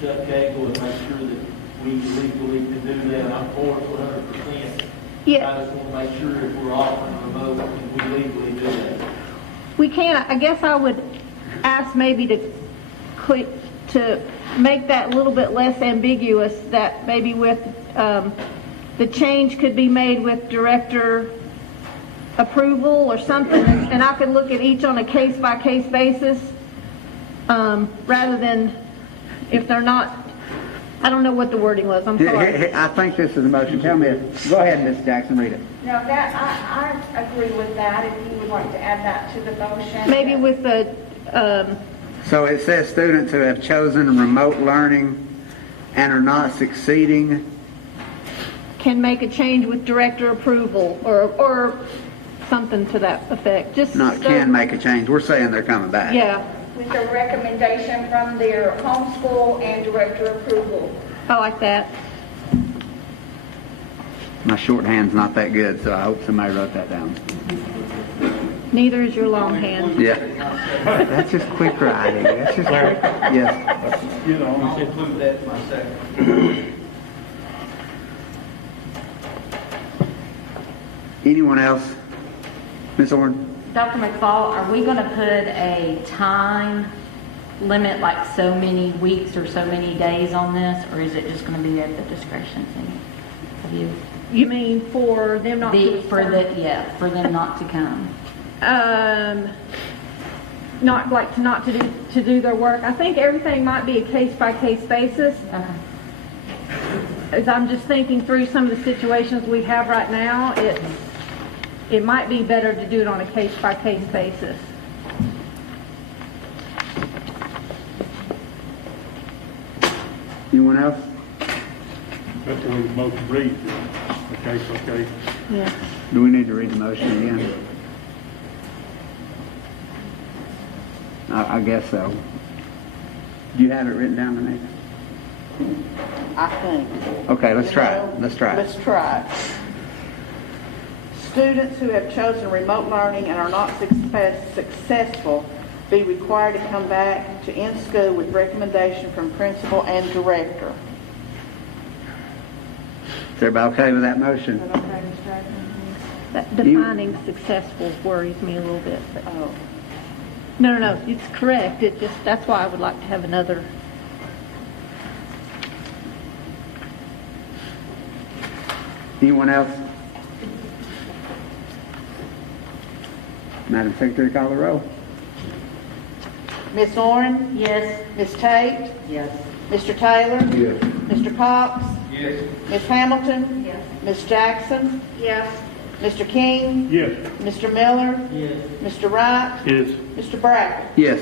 Chuck Cagle and make sure that we legally can do that? I'm for it 100%. Yeah. I just want to make sure if we're offering remote, can we legally do that? We can. I guess I would ask maybe to make that a little bit less ambiguous, that maybe with the change could be made with director approval or something, and I could look at each on a case-by-case basis rather than if they're not. I don't know what the wording was. I'm sorry. I think this is a motion. Tell me. Go ahead, Ms. Jackson, read it. No, that, I agree with that, if you would like to add that to the motion. Maybe with the... So it says students who have chosen remote learning and are not succeeding can make a change with director approval or something to that effect. Just not can make a change. We're saying they're coming back. Yeah. With a recommendation from their homeschool and director approval. I like that. My shorthand's not that good, so I hope somebody wrote that down. Neither is your long hand. Yeah. That's just quick writing. That's just quick. Yes. I'll include that in my second. Anyone else? Ms. Oren? Dr. McFall, are we going to put a time limit, like so many weeks or so many days on this, or is it just going to be at the discretion of you? You mean for them not to for them not to come? Not to do their work. I think everything might be a case-by-case basis. As I'm just thinking through some of the situations we have right now, it might be better to do it on a case-by-case basis. Anyone else? That's the way the motion reads. Okay. Yeah. Do we need to read the motion again? I guess so. Do you have it written down, Renee? I think. Okay, let's try it. Let's try Let's it. try it. Students who have chosen remote learning and are not successful be required to come back to in-school with recommendation from principal and director. Is everybody okay with that motion? That defining successful worries me a little bit. But No, it's correct. It just, that's why I would like to have another. Anyone else? Madam Secretary, call the roll. Ms. Oren? Yes. Ms. Tate? Yes. Mr. Taylor? Yes. Mr. Cox? Yes. Ms. Hamilton? Yes. Ms. Jackson? Yes. Mr. King? Yes. Mr. Miller? Yes. Mr. Wright? Yes. Mr. Brackett? Yes.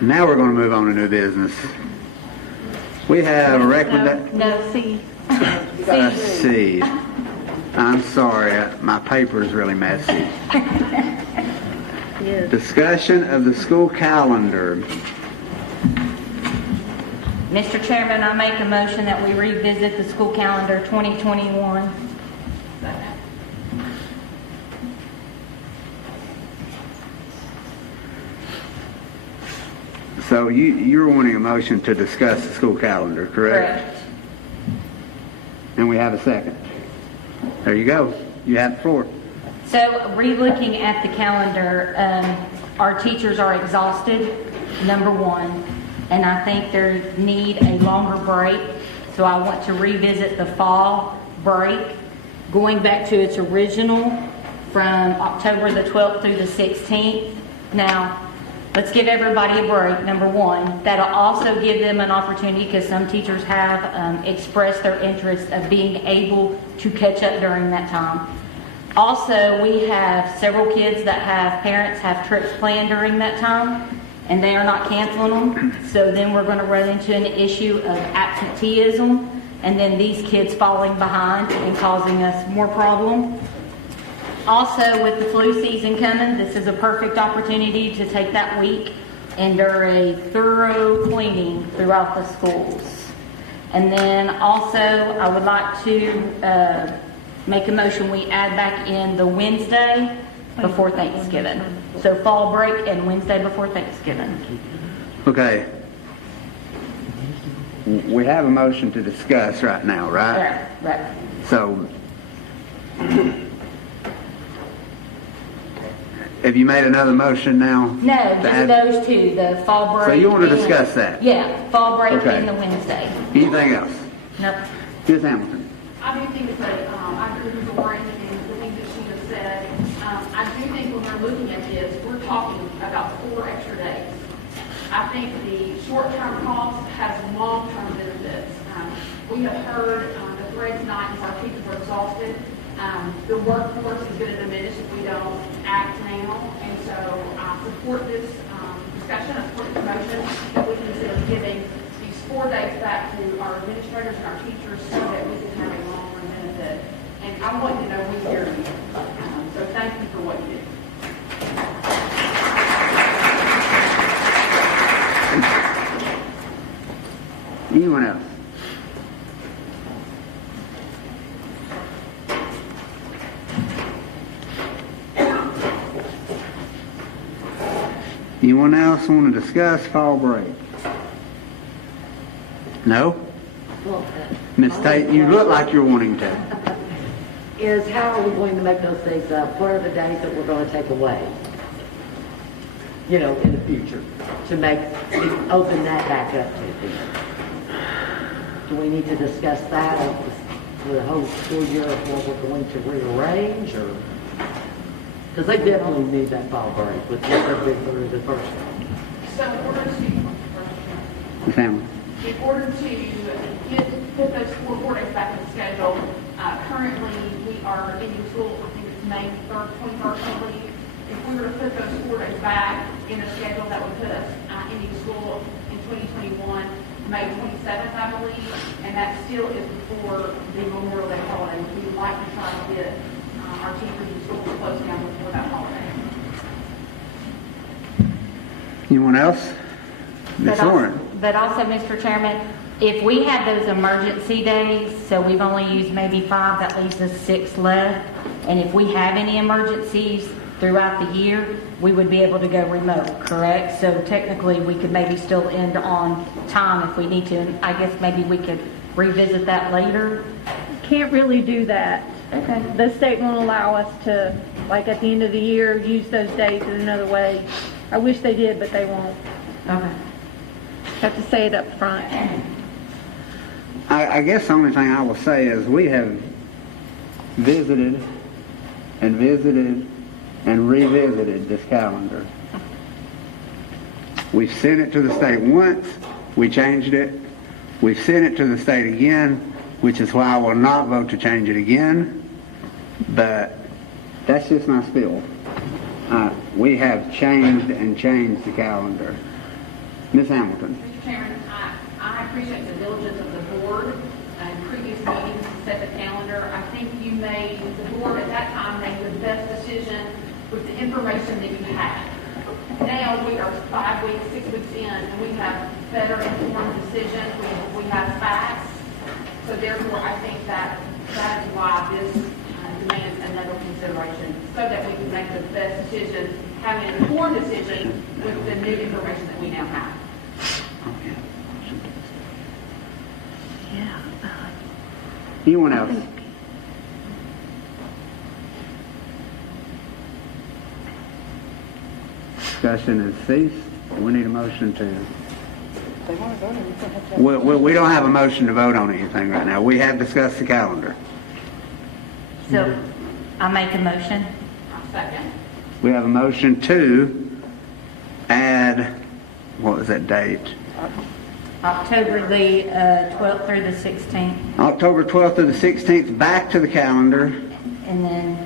Now we're going to move on to new business. We have a recommendation. No, see. Let's see. I'm sorry, my paper is really messy. Yes. Discussion of the school calendar. Mr. Chairman, I make a motion that we revisit the school calendar 2021. So you're wanting a motion to discuss the school calendar, correct? Correct. And we have a second. There you go. You have the floor. So, re-looking at the calendar, our teachers are exhausted, number one, and I think they need a longer break. So I want to revisit the fall break, going back to its original from October the 12th through the 16th. Now, let's give everybody a break, number one. That'll also give them an opportunity, because some teachers have expressed their interest of being able to catch up during that time. Also, we have several kids that have parents have trips planned during that time, and they are not canceling them. So then we're going to run into an issue of absenteeism, and then these kids falling behind and causing us more problem. Also, with the flu season coming, this is a perfect opportunity to take that week and do a thorough cleaning throughout the schools. And then also, I would like to make a motion we add back in the Wednesday before Thanksgiving. So fall break and Wednesday before Thanksgiving. Okay. We have a motion to discuss right now, right? Right. So, have you made another motion now? No, just those two, the fall break. So you want to and- discuss that? Yeah, fall break Okay. and the Wednesday. Anything else? Nope. Ms. Hamilton. I do think that, I agree with Roane and the things that she has said. I do think when we're looking at this, we're talking about 4 extra days. I think the short-term cost has long-term benefits. We have heard the thread tonight is our teachers are exhausted. The workforce is going to diminish if we don't act now. And so I support this discussion, I support the motion that we consider giving these 4 days back to our administrators and our teachers so that we can have a long-term benefit. And I want you to know we hear you. So thank you for what you do. Anyone else? Anyone else want to discuss fall break? No? Ms. Tate, you look like you're wanting to. Is how are we going to make those days up? What are the days that we're going to take away? You know, in the future, to open that back up to people. Do we need to discuss that for the whole school year of what we're going to rearrange, or? Because they definitely need that fall break with what they've been through the first one. So in order to, Ms. Hamilton. in order to put those 4 days back in the schedule, currently we are ending school, I think it's May 3rd, 21st, I believe. If we were to put those 4 days back, in a schedule that would put us ending school in 2021, May 27th, I believe, and that still is before the Memorial Day holiday. We would like to try to get our teachers and schools closed down before that holiday. Anyone else? Ms. Warren? But also, Mr. Chairman, if we had those emergency days, so we've only used maybe 5, that leaves us 6 left. And if we have any emergencies throughout the year, we would be able to go remote, correct? So technically, we could maybe still end on time if we need to. And I guess maybe we could revisit that later. Can't really do that. Okay. The state won't allow us to, like at the end of the year, use those days in another way. I wish they did, but they won't. Okay. Have to say it up front. I guess the only thing I will say is we have visited and visited and revisited this calendar. We've sent it to the state once, we changed it. We've sent it to the state again, which is why I will not vote to change it again. But that's just my spiel. We have changed and changed the calendar. Ms. Hamilton. Mr. Chairman, I appreciate the diligence of the board and previous meetings to set the calendar. I think the board at that time made the best decision with the information that you had. Now we are 5 weeks, 6 weeks in, and we have better informed decisions. We have facts. So therefore, I think that is why this demands another consideration, so that we can make the best decision, have an informed decision with the new information that we now have. Anyone else? Discussion has ceased. We need a motion to... We don't have a motion to vote on anything right now. We have discussed the calendar. So I make a motion. I'll second. We have a motion to add, what was that date? October the 12th through the 16th. October 12th through the 16th back to the calendar. And then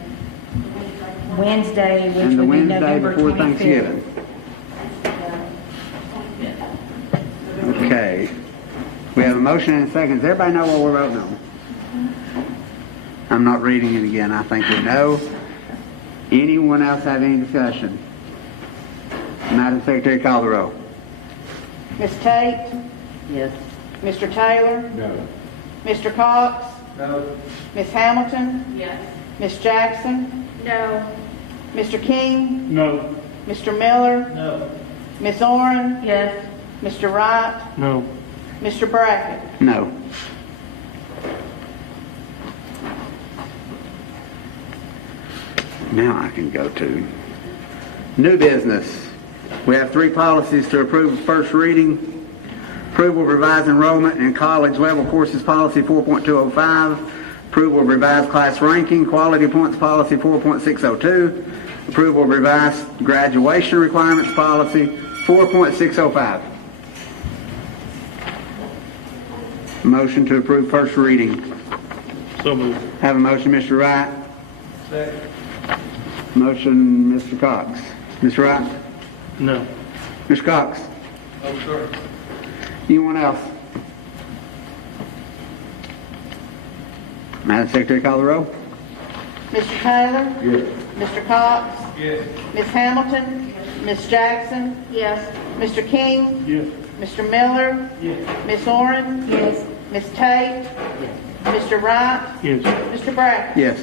Wednesday, which And the would be Wednesday November before 25th. Thanksgiving. Okay. We have a motion and a second. Does everybody know what we're voting on? I'm not reading it again. I think we know. Anyone else have any discussion? Madam Secretary, call the roll. Ms. Tate? Yes. Mr. Taylor? No. Mr. Cox? No. Ms. Hamilton? Yes. Ms. Jackson? No. Mr. King? No. Mr. Miller? No. Ms. Oren? Yes. Mr. Wright? No. Mr. Brackett? No. Now I can go to new business. We have 3 policies to approve first reading. Approval of revised enrollment in college level courses policy 4.205. Approval of revised class ranking quality points policy 4.602. Approval of revised graduation requirements policy 4.605. Motion to approve first reading. So moved. Have a motion, Mr. Wright. Second. Motion, Mr. Cox. Mr. Wright? No. Mr. Cox? Oh, sir. Anyone else? Madam Secretary, call the roll. Mr. Taylor? Yes. Mr. Cox? Yes. Ms. Hamilton? Ms. Jackson? Yes. Mr. King? Yes. Mr. Miller? Yes. Ms. Oren? Yes. Ms. Tate? Mr. Wright? Yes. Mr. Brackett? Yes.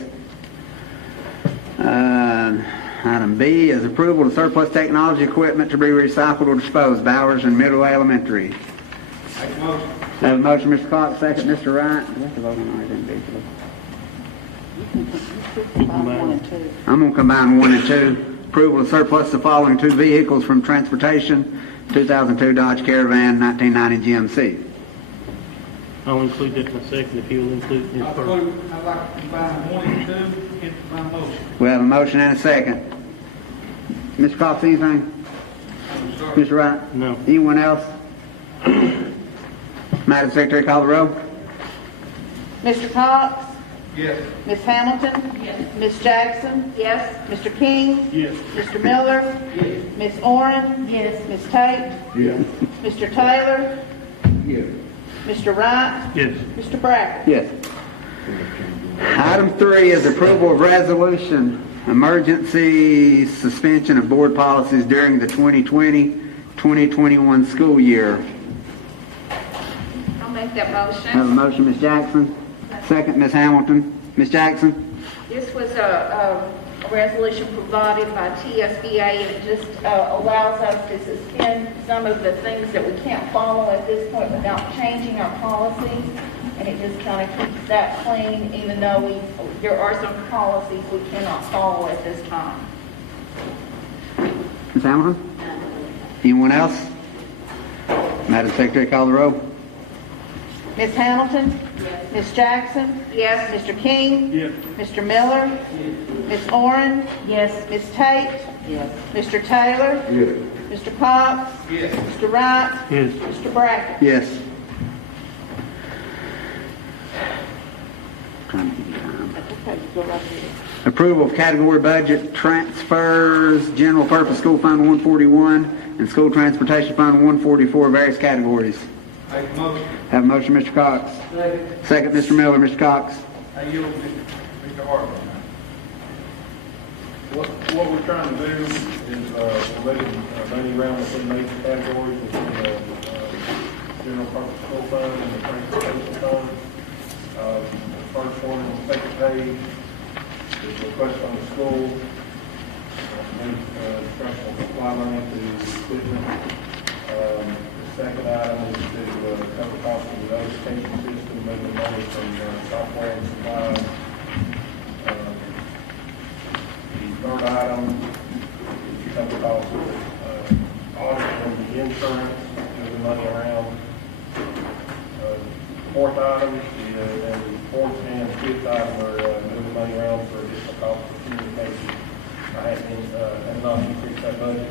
Item B is approval of surplus technology equipment to be recycled or disposed. Bowers and Middle Elementary. Make a motion. Have a motion, Mr. Cox, second, Mr. Wright. We have to vote on item individually. Combine 1 and 2. I'm going to combine 1 and 2. Approval of surplus the following 2 vehicles from transportation: 2002 Dodge Caravan, 1990 GMC. I'll include that in a second if you'll include this first. I'd like to combine 1 and 2 into my motion. We have a motion and a second. Mr. Cox, anything? Mr. Wright? No. Anyone else? Madam Secretary, call the roll. Mr. Cox? Yes. Ms. Hamilton? Yes. Ms. Jackson? Yes. Mr. King? Yes. Mr. Miller? Yes. Ms. Oren? Yes. Ms. Tate? Yes. Mr. Taylor? Yes. Mr. Wright? Yes. Mr. Brackett? Yes. Item 3 is approval of resolution, emergency suspension of board policies during the 2020-2021 school year. I'll make that motion. Have a motion, Ms. Jackson. Second, Ms. Hamilton. Ms. Jackson? This was a resolution provided by TSBA, and it just allows us to suspend some of the things that we can't follow at this point without changing our policies. And it just kind of keeps that clean, even though there are some policies we cannot follow at this time. Ms. Hamilton? Anyone else? Madam Secretary, call the roll. Ms. Hamilton? Yes. Ms. Jackson? Yes. Mr. King? Yes. Mr. Miller? Ms. Oren? Yes. Ms. Tate? Yes. Mr. Taylor? Yes. Mr. Cox? Yes. Mr. Wright? Yes. Mr. Brackett? Yes. Okay, go right ahead. Approval of category budget transfers, general purpose school fund 141 and school transportation fund 144, various categories. Make a motion. Have a motion, Mr. Cox. Second, Mr. Miller. Mr. Cox? I yield to Mr. Hartman. What we're trying to do is, we're moving money around within major categories within the general purpose school fund and the transportation fund. The first one on the second page is a request from the school, instructional supply money to equipment. The second item is to cover costs of the notification system, moving money from software and supplies. The third item is to cover costs of audit and the insurance, moving money around. Fourth item is, and the fourth and fifth item are moving money around for additional costs for communication. I have not increased that budget.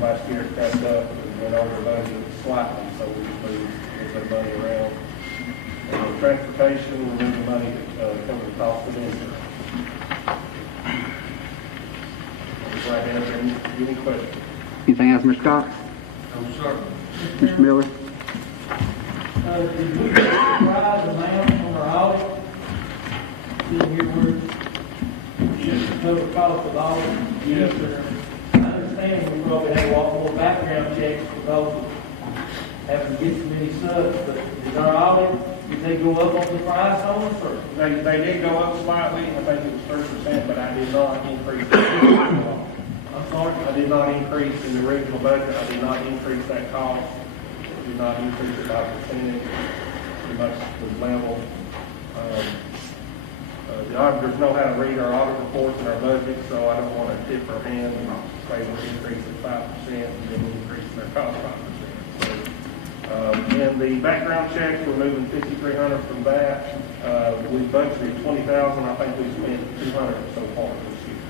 Last year it got up and went over the budget slightly, so we just moved a little bit of money around. Transportation, we're moving money to cover the cost of insurance. Right now, any questions? Anything else, Mr. Cox? No, sir. Mr. Miller? Did we provide the amount on our audit? Didn't hear where, total cost of audit? Yes, sir. I understand we probably have a lot more background checks because of having to get so many subs, but did our audit, did they go up on the price on us, or? They did go up slightly, I think it was 3%, but I did not increase it. I'm sorry? I did not increase in the original budget, I did not increase that cost, did not increase it by percentage, pretty much was level. The auditors know how to read our audit reports and our budget, so I don't want to tip our hand and say we'll increase it 5% and then increase their cost 5%. And the background checks, we're moving $5,300 from that. We budgeted $20,000, I think we spent $200 so far this year.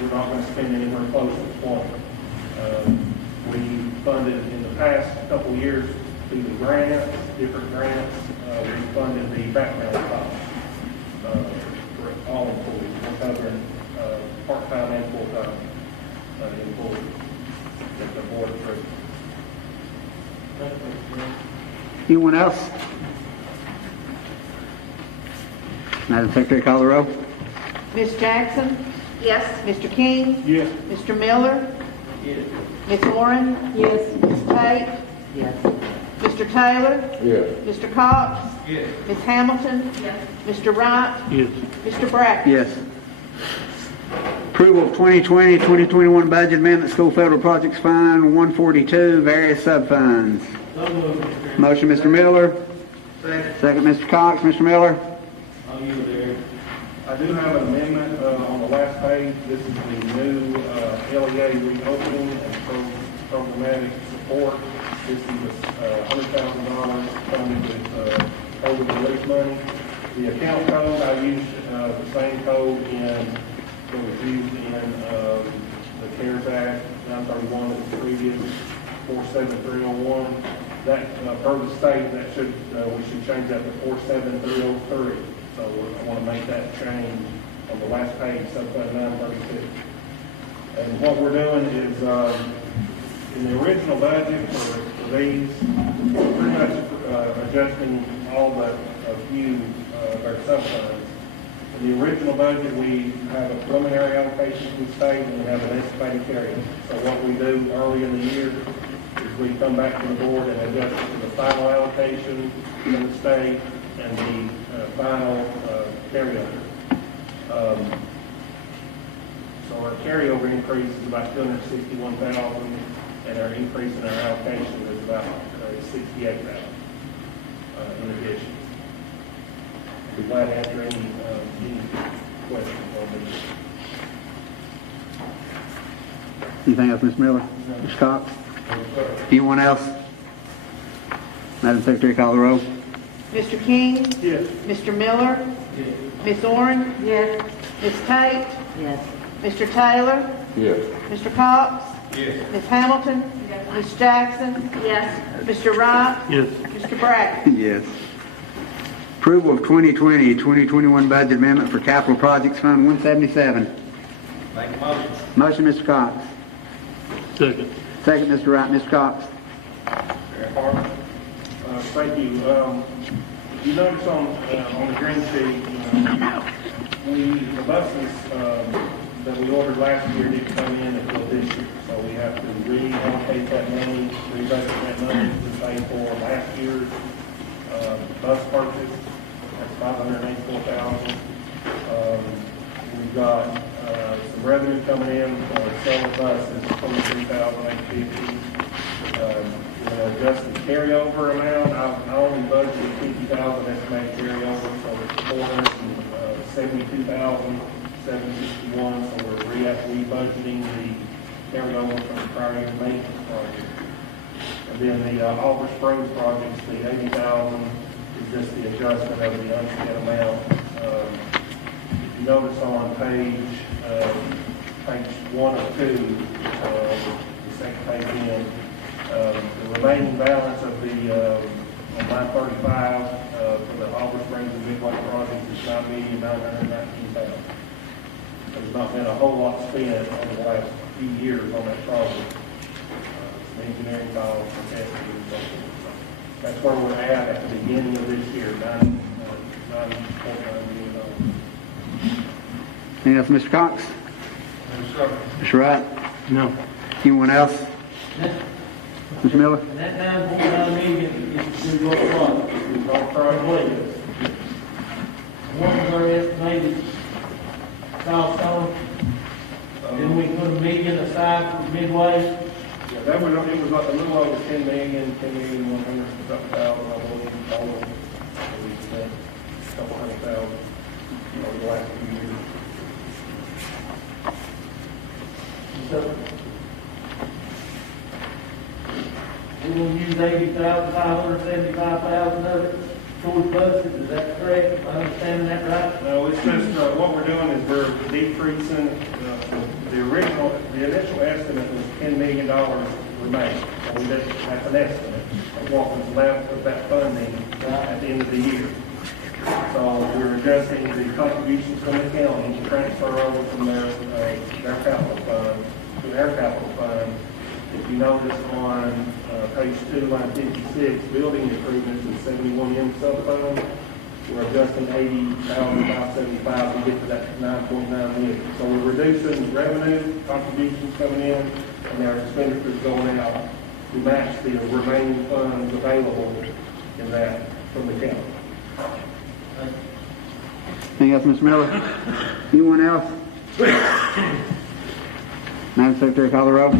We're not going to spend anywhere close to 20. We funded in the past couple of years through the grants, different grants, we funded the background costs for all employees. We're covering part-time and full-time employees that the board approved. Anyone else? Madam Secretary, call the roll. Ms. Jackson? Yes. Mr. King? Yes. Mr. Miller? Yes. Ms. Oren? Yes. Ms. Tate? Yes. Mr. Taylor? Yes. Mr. Cox? Yes. Ms. Hamilton? Yes. Mr. Wright? Yes. Mr. Brackett? Yes. Approval of 2020-2021 budget amendment, school federal projects fund 142, various subfunds. So moved, Mr. Chairman. Motion, Mr. Miller. Second, Mr. Cox. Mr. Miller? I'll yield there. I do have an amendment on the last page. This is the new LEA reopening and programmatic support. This is $100,000 funded with COVID relief money. The account code, I used the same code that was used in the CARES Act 931 that was previous, 47301. that, per the state, that should, we should change that to 47303. So I want to make that change on the last page, subfund 936. And what we're doing is, in the original budget for these, we're pretty much adjusting all but a few of our subfunds. In the original budget, we have a preliminary allocation from the state, and we have an estimated carryover. So what we do early in the year is we come back to the board and adjust it to the final allocation from the state and the final carryover. So our carryover increase is about $261,000, and our increase in our allocation is about $68,000 in addition. I'd be glad to answer any questions on this. Anything else, Ms. Miller? Ms. Cox? Anyone else? Madam Secretary, call the roll. Mr. King? Yes. Mr. Miller? Yes. Ms. Oren? Yes. Ms. Tate? Yes. Mr. Taylor? Yes. Mr. Cox? Yes. Ms. Hamilton? Ms. Jackson? Yes. Mr. Wright? Yes. Mr. Brackett? Yes. Approval of 2020-2021 budget amendment for capital projects fund 177. Make a motion. Motion, Mr. Cox. Second. Second, Mr. Wright. Ms. Cox. Thank you. You notice on the green sheet, the buses that we ordered last year didn't come in until this year. So we have to reallocate that money, rebudget that money to pay for last year's bus purchase. That's $584,000. We've got some revenue coming in for several buses, $23,850. Adjust the carryover amount. I only budgeted $50,000 estimated carryover, so it's $472,761. So we're rebudgeting the carryover from the prior year maintenance project. And then the Oliver Springs projects, the $80,000 is just the adjustment of the unspent amount. If you notice on page 1 or 2, the second page in, the remaining balance of the on line 35 for the Oliver Springs and Midway projects is $9,919,000. There's not been a whole lot spent over the last few years on that project. Some engineering costs and testing and so forth. That's where we're at the beginning of this year, $9.9 million. Anything else, Mr. Cox? Yes, sir. Mr. Wright? No. Anyone else? Mr. Miller? And that 9.9 million is to what project? It's all projects. What was our estimated cost on? Didn't we put $1 million aside for Midway? Yeah, that was, it was like a little over 10 million, 10,100,000, I believe, total. We spent a couple $100,000 over the last few years. So, we're going to use 80,000, 575,000 of it towards buses, is that correct? Am I understanding that right? No, it's just, what we're doing is we're decreasing, the initial estimate was $10 million remaining. So that's an estimate of what was left of that funding at the end of the year. So we're adjusting the contributions from the county to transfer over from their capital fund to our capital fund. If you notice on page 2, line 56, building improvements is 71M subfund. We're adjusting $80,575 to get to that 9.9 million. So we're reducing revenue, contributions coming in, and our expenditures going out to match the remaining funds available in that from the county. Anything else, Mr. Miller? Anyone else? Madam Secretary, call the roll.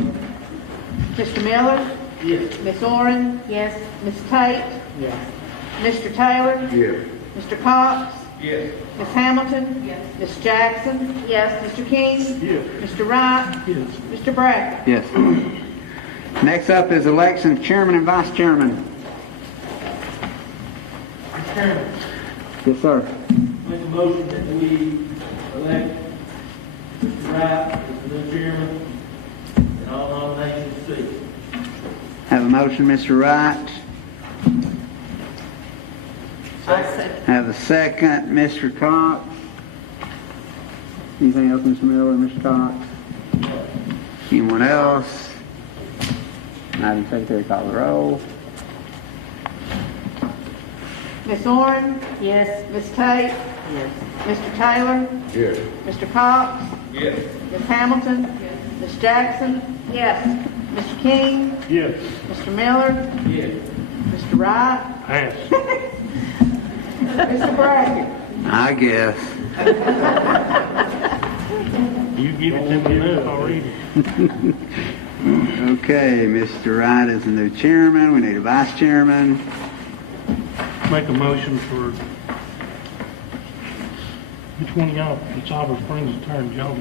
Mr. Miller? Yes. Ms. Oren? Yes. Ms. Tate? Yes. Mr. Taylor? Yes. Mr. Cox? Yes. Ms. Hamilton? Yes. Ms. Jackson? Yes. Mr. King? Yes. Mr. Wright? Yes. Mr. Brackett? Yes. Next up is election of chairman and vice chairman. Mr. Chairman, Yes, sir. make a motion that we elect Mr. Wright as the new chairman and all nominations cease. Have a motion, Mr. Wright. Have a second, Mr. Cox. Anything else, Mr. Miller, Mr. Cox? Anyone else? Madam Secretary, call the roll. Ms. Oren? Yes. Ms. Tate? Yes. Mr. Taylor? Yes. Mr. Cox? Yes. Ms. Hamilton? Ms. Jackson? Yes. Mr. King? Yes. Mr. Miller? Yes. Mr. Wright? Pass. Mr. Brackett? I guess. You give it to me enough already. Okay, Mr. Wright is the new chairman. We need a vice chairman. Make a motion for, which one of y'all, it's Auburn Springs' turn, y'all.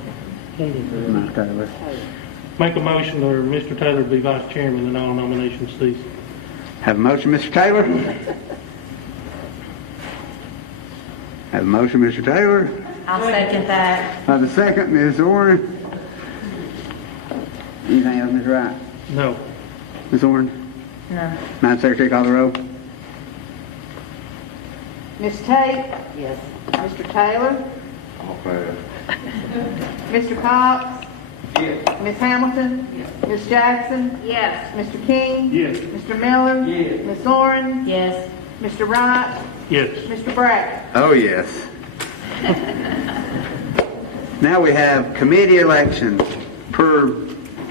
Mr. Taylor. Make a motion for Mr. Taylor to be vice chairman and all nominations cease. Have a motion, Mr. Taylor? Have a motion, Mr. Taylor? I'll second that. Have a second, Ms. Oren. Anything else, Ms. Wright? No. Ms. Oren? No. Madam Secretary, call the roll. Ms. Tate? Yes. Mr. Taylor? I'll pass. Mr. Cox? Yes. Ms. Hamilton? Ms. Jackson? Yes. Mr. King? Yes. Mr. Miller? Yes. Ms. Oren? Yes. Mr. Wright? Yes. Mr. Brackett? Oh, yes. Now we have committee elections per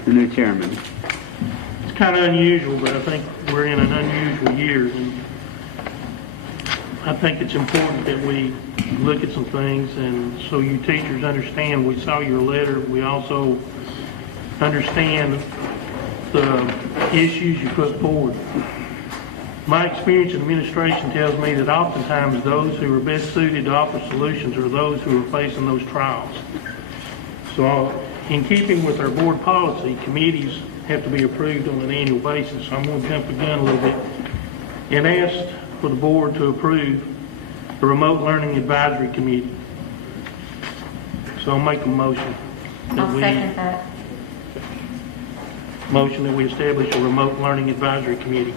the new chairman. It's kind of unusual, but I think we're in an unusual year. And I think it's important that we look at some things, and so you teachers understand, we saw your letter. We also understand the issues you put forward. My experience in administration tells me that oftentimes those who are best suited to offer solutions are those who are facing those trials. So in keeping with our board policy, committees have to be approved on an annual basis. So I'm going to jump the gun a little bit and asked for the board to approve the Remote Learning Advisory Committee. So I'll make a motion I'll second that. that we establish a Remote Learning Advisory Committee.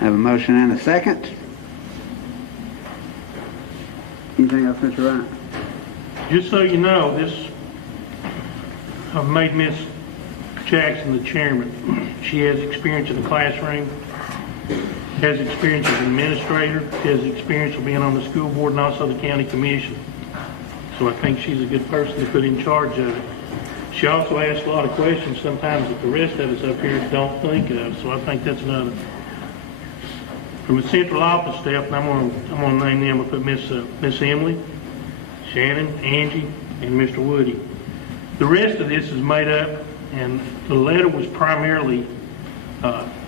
Have a motion and a second. Anything else, Mr. Wright? Just so you know, I've made Miss Jackson the chairman. She has experience in the classroom, has experience as an administrator, has experience of being on the school board and also the county commission. So I think she's a good person to put in charge of it. She also asks a lot of questions sometimes that the rest of us up here don't think of, so I think that's another. From the central office staff, and I'm gonna name them, I'll put Miss Emily, Shannon, Angie, and Mr. Woody. The rest of this is made up, and the letter was primarily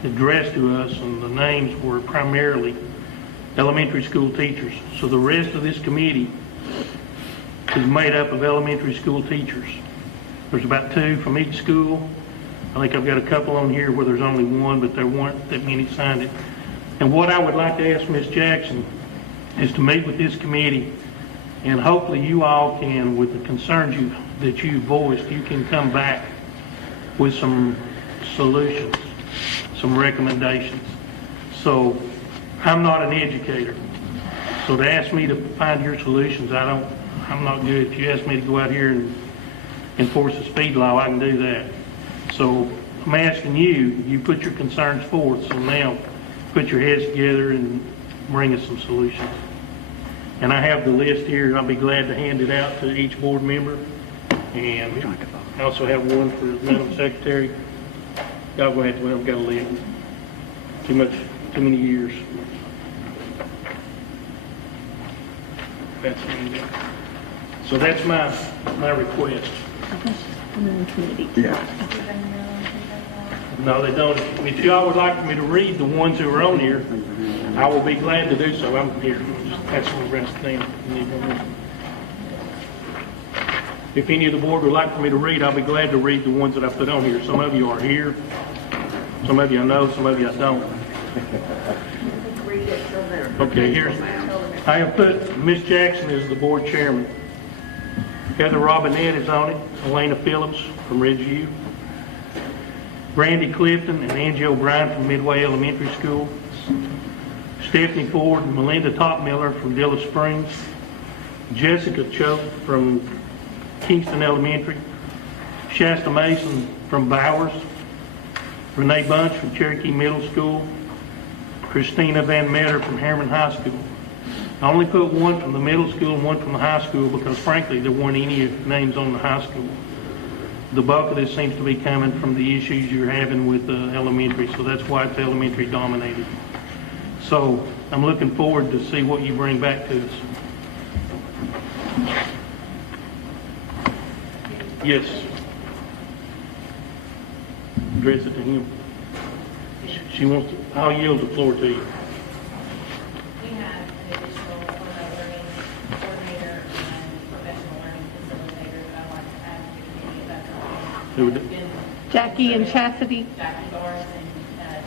addressed to us, and the names were primarily elementary school teachers. So the rest of this committee is made up of elementary school teachers. There's about 2 from each school. I think I've got a couple on here where there's only 1, but there weren't that many signed it. And what I would like to ask Ms. Jackson is to meet with this committee, and hopefully you all can, with the concerns that you voiced, you can come back with some solutions, some recommendations. So I'm not an educator. So to ask me to find your solutions, I'm not good. If you ask me to go out here and enforce a speed law, I can do that. So I'm asking you put your concerns forth, so now put your heads together and bring us some solutions. And I have the list here, and I'll be glad to hand it out to each board member. And I also have one for Madam Secretary. Y'all go ahead, I've got to leave. Too many years. That's me. So that's my request. Yeah. No, they don't. If y'all would like me to read the ones who are on here, I will be glad to do so. I'm here. That's the rest of the thing. If any of the board would like for me to read, I'll be glad to read the ones that I put on here. Some of you are here. Some of you I know, some of you I don't. Okay, I have put Miss Jackson as the board chairman. Heather Robinette is on it. Elena Phillips from Ridgeview. Randy Clifton and Angie O'Brien from Midway Elementary School. Stephanie Ford and Melinda Topmiller from Dilla Springs, Jessica Choate from Kingston Elementary, Shasta Mason from Bowers, Renee Bunch from Cherokee Middle School, Christina Van Metter from Harriman High School. I only put one from the middle school and one from the high school because frankly there weren't any names on the high school. The bulk of this seems to be coming from the issues you're having with elementary, so that's why it's elementary dominated. So I'm looking forward to see what you bring back to us. Yes. Address it to him. She wants to, I'll yield the floor to you. We have an additional learning coordinator and professional learning facilitator that I'd like to add to the committee. That's Who would it? Jackie and Chastity. Jackie Barnes and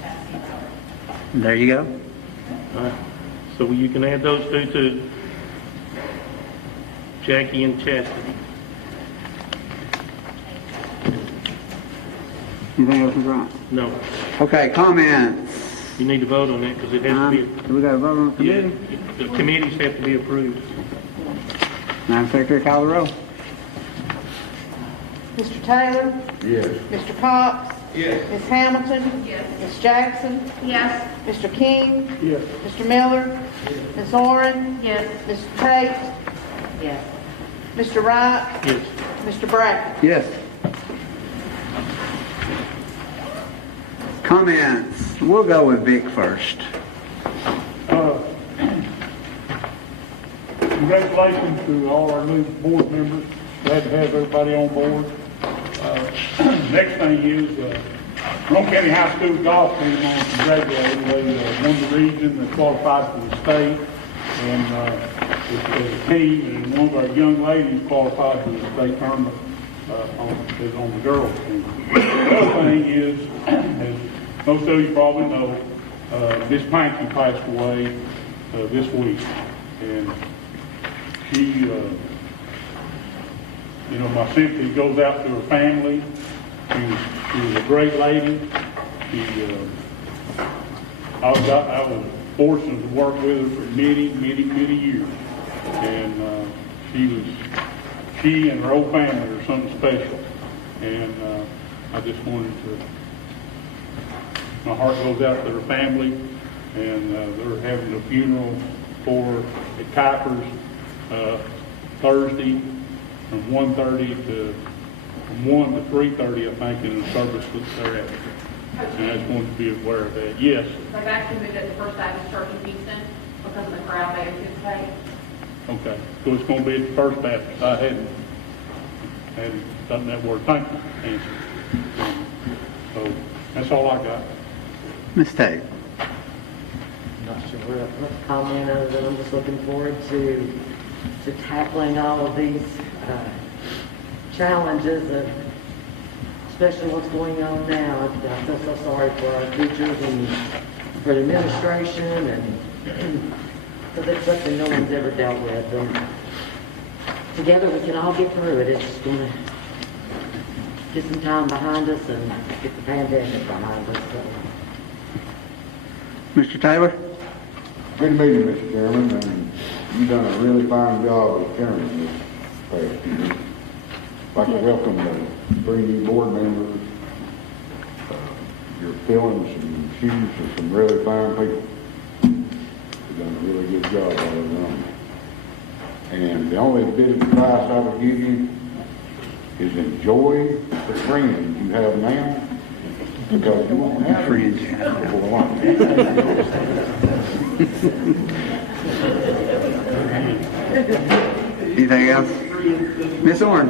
Chastity Bauer. There you go. All right. So you can add those two to Jackie and Chastity. Anything else, Mr. Roane? No. Okay, comments. You need to vote on that because it has to be. Do we got to vote on the committee? The committees have to be approved. Madam Secretary, call the roll. Mr. Taylor? Yes. Mr. Cox? Yes. Ms. Hamilton? Yes. Ms. Jackson? Yes. Mr. King? Yes. Mr. Miller? Ms. Oren? Yes. Mr. Tate? Yes. Mr. Wright? Yes. Mr. Brackett? Yes. Comments. We'll go with Vic first. Congratulations to all our new board members. Glad to have everybody on board. Next thing is Roane County High School golf team on congratulating. They won the region, they qualified for the state, and the team and one of our young ladies qualified for the state tournament on the girls team. The other thing is, as most of you probably know, Miss Pankey passed away this week, and she, my sympathy goes out to her family. She was a great lady. I was fortunate to work with her for many years, and she and her whole family are something special. And I just wanted to. My heart goes out to her family, and they're having a funeral for at Kuipers Thursday from 1:30 to 1 to 3:30, I think, in the service thereafter. And I just wanted to be aware of that. Yes. They've actually moved it to First Baptist Church in Houston because of the crowd they anticipate. Okay. So it's going to be at the First Baptist. I hadn't done that word. Thank you, Nancy. So that's all I got. Ms. Tate. Not sure where to put comment other than I'm just looking forward to tackling all of these challenges, especially what's going on now. I feel so sorry for our teachers and for the administration, and because it's something no one's ever dealt with. And together we can all get through it. It's just going to get some time behind us and get the pandemic behind us. So. Mr. Taylor? Good meeting, Mr. Chairman, and you've done a really fine job as chairman this past year. I'd like to welcome the 3 new board members. You're filling some shoes for some really fine people. You've done a really good job all around. And the only bit of advice I would give you is enjoy the friends you have now, because you won't have Friends. for long. Anything else? Miss Oren?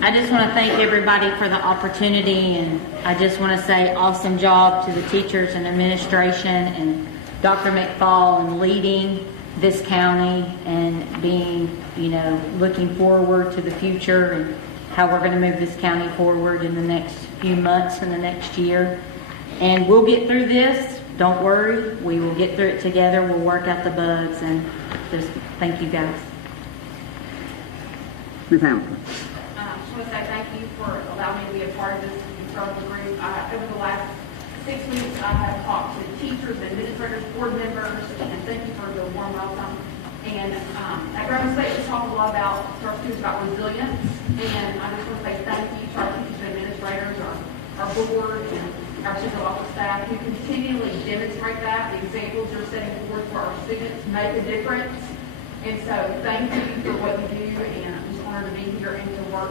I just want to thank everybody for the opportunity, and I just want to say awesome job to the teachers and administration and Dr. McFall in leading this county and being, looking forward to the future and how we're going to move this county forward in the next few months and the next year. And we'll get through this. Don't worry. We will get through it together. We'll work out the bugs, and just thank you guys. Ms. Hamilton? I just want to say thank you for allowing me to be a part of this incredible group. Over the last 6 weeks, I have talked to teachers, administrators, board members, and thank you for the warm welcome. And at Roane State, we talk a lot to our students about resilience, and I just want to say thank you to our teachers and administrators, our board, and our central office staff who continually demonstrate that. The examples you're setting forth for our students make a difference. And so thank you for what you do, and I'm just honored to be here and to work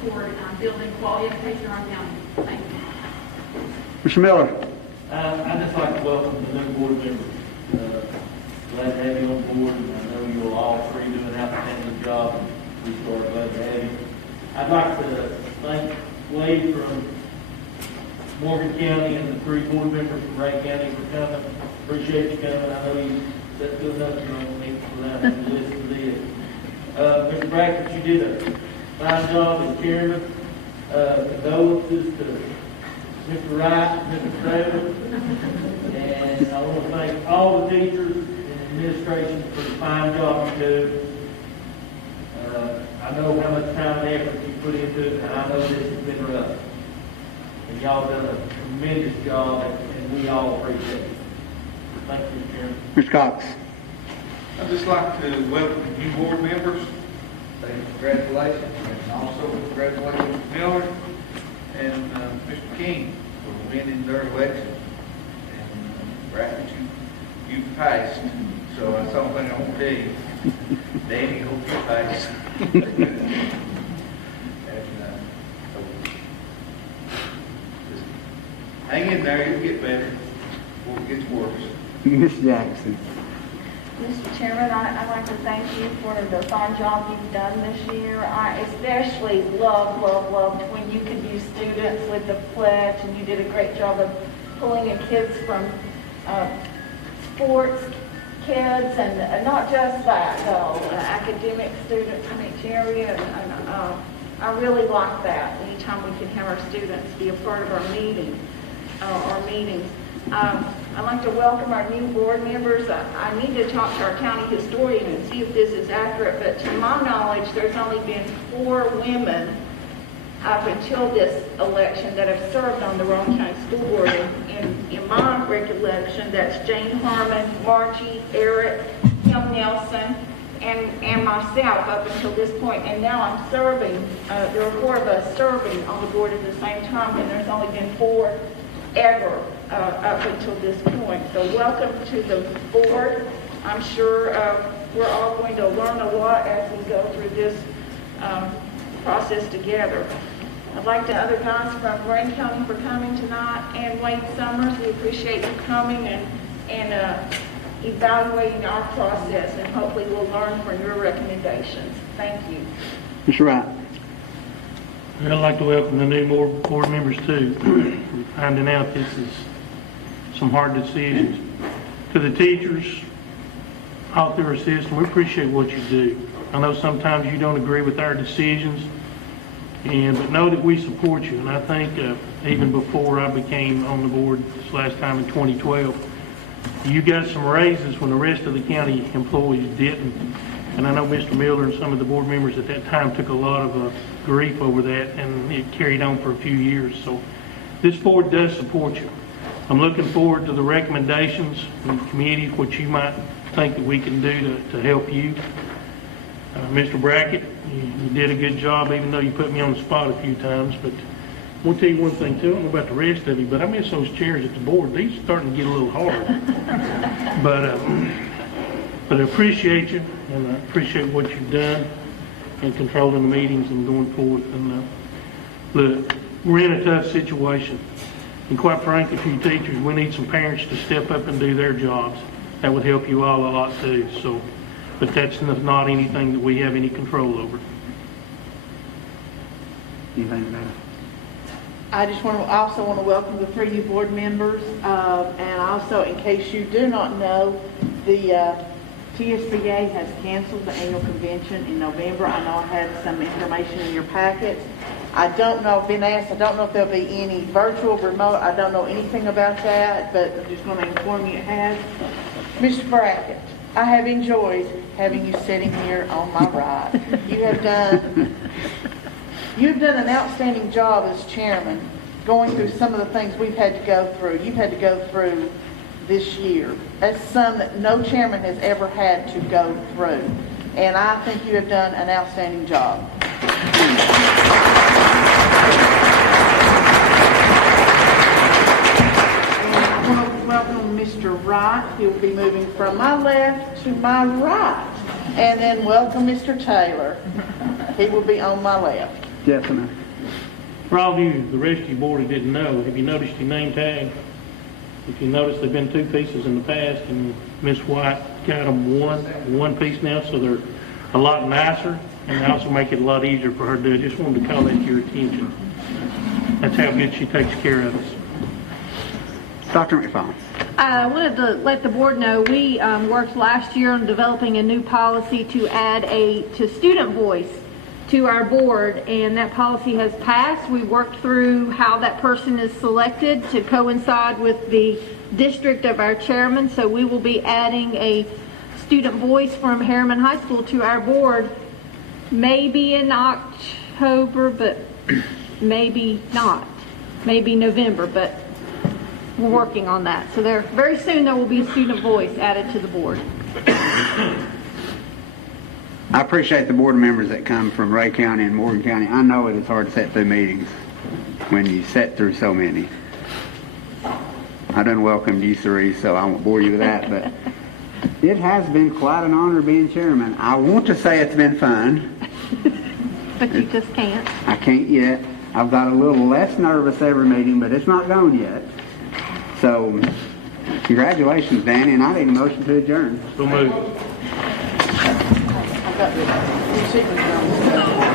toward building quality education in our county. Thank you. Mr. Miller. I'd just like to welcome the new board members. Glad to have you on board, and I know you'll all three do an outstanding job, and we are glad to have you. I'd like to thank Wade from Morgan County and the three board members from Roane County for coming. Appreciate you coming. I know you set good nothing on me without having to listen to this. Mr. Brackett, you did a fine job as chairman. Condolences to Mr. Wright, Mr. Taylor, and I want to thank all the teachers and administration for the fine job you do. I know how much time and effort you put into it, and I know this has been rough. And y'all done a tremendous job, and we all appreciate it. Thank you, Mr. Chairman. Mr. Cox. I'd just like to welcome the new board members, say congratulations, and also congratulate Mr. Miller and Mr. King for winning their election. And Brackett, you passed, so that's the only thing I want to tell you. Danny, hope you pass. Hang in there, it'll get better before it gets worse. Ms. Jackson. Mr. Chairman, I'd like to thank you for the fine job you've done this year. I especially loved when you could use students with the pledge, and you did a great job of pulling in kids from sports kids, and not just that, though, academic students from each area. And I really like that anytime we can have our students be a part of our meetings. I'd like to welcome our new board members. I need to talk to our county historian and see if this is accurate, but to my knowledge, there's only been 4 women up until this election that have served on the Roane County School Board. In my recollection, that's Jane Harmon, Margie, Eric, Kim Nelson, and myself up until this point. And now I'm serving, there are 4 of us serving on the board at the same time, and there's only been 4 ever up until this point. So welcome to the board. I'm sure we're all going to learn a lot as we go through this process together. I'd like to other guys from Roane County for coming tonight, and Wade Summers, we appreciate you coming and evaluating our process, and hopefully we'll learn from your recommendations. Thank you. Mr. Wright. I'd like to welcome the new board members too. We're finding out this is some hard decisions. To the teachers, out there assisting, we appreciate what you do. I know sometimes you don't agree with our decisions, but know that we support you. And I think even before I became on the board this last time in 2012, you got some raises when the rest of the county employees didn't. And I know Mr. Miller and some of the board members at that time took a lot of grief over that, and it carried on for a few years. So this board does support you. I'm looking forward to the recommendations from the committee, what you might think that we can do to help you. Mr. Brackett, you did a good job, even though you put me on the spot a few times. But I want to tell you one thing too. I don't know about the rest of you, but I miss those chairs at the board. These are starting to get a little hard. But I appreciate you, and I appreciate what you've done in controlling the meetings and going forward. And look, we're in a tough situation. And quite frankly, for you teachers, we need some parents to step up and do their jobs. That would help you all a lot too. So, but that's not anything that we have any control over. Anything about it? I just also want to welcome the 3 new board members, and also, in case you do not know, the TSBA has canceled the annual convention in November. I know I had some information in your packets. I don't know, I've been asked, I don't know if there'll be any virtual, remote, I don't know anything about that, but I'm just going to inform you it has. Mr. Brackett, I have enjoyed having you sitting here on my right. You have done an outstanding job as chairman, going through some of the things we've had to go through. You've had to go through this year. That's some that no chairman has ever had to go through. And I think you have done an outstanding job. And I want to welcome Mr. Wright. He will be moving from my left to my right. And then welcome Mr. Taylor. He will be on my left. Yes, ma'am. For all of you, the rest of your board who didn't know, have you noticed your name tag? If you notice, there've been 2 pieces in the past, and Miss White got them one piece now, so they're a lot nicer, and they also make it a lot easier for her to do it. Just wanted to call that to your attention. That's how good she takes care of us. Dr. McFarland. I wanted to let the board know we worked last year on developing a new policy to add to student voice to our board, and that policy has passed. We worked through how that person is selected to coincide with the district of our chairman, so we will be adding a student voice from Harriman High School to our board, maybe in October, but maybe not. Maybe November, but we're working on that. So very soon there will be a student voice added to the board. I appreciate the board members that come from Ray County and Morgan County. I know it is hard to sit through meetings when you sit through so many. I done welcomed you three, so I won't bore you with that, but it has been quite an honor being chairman. I want to say it's been fun. But you just can't. I can't yet. I've got a little less nervous every meeting, but it's not gone yet. So, congratulations, Danny, and I need a motion to adjourn. So moved. I've got your signature on this stuff.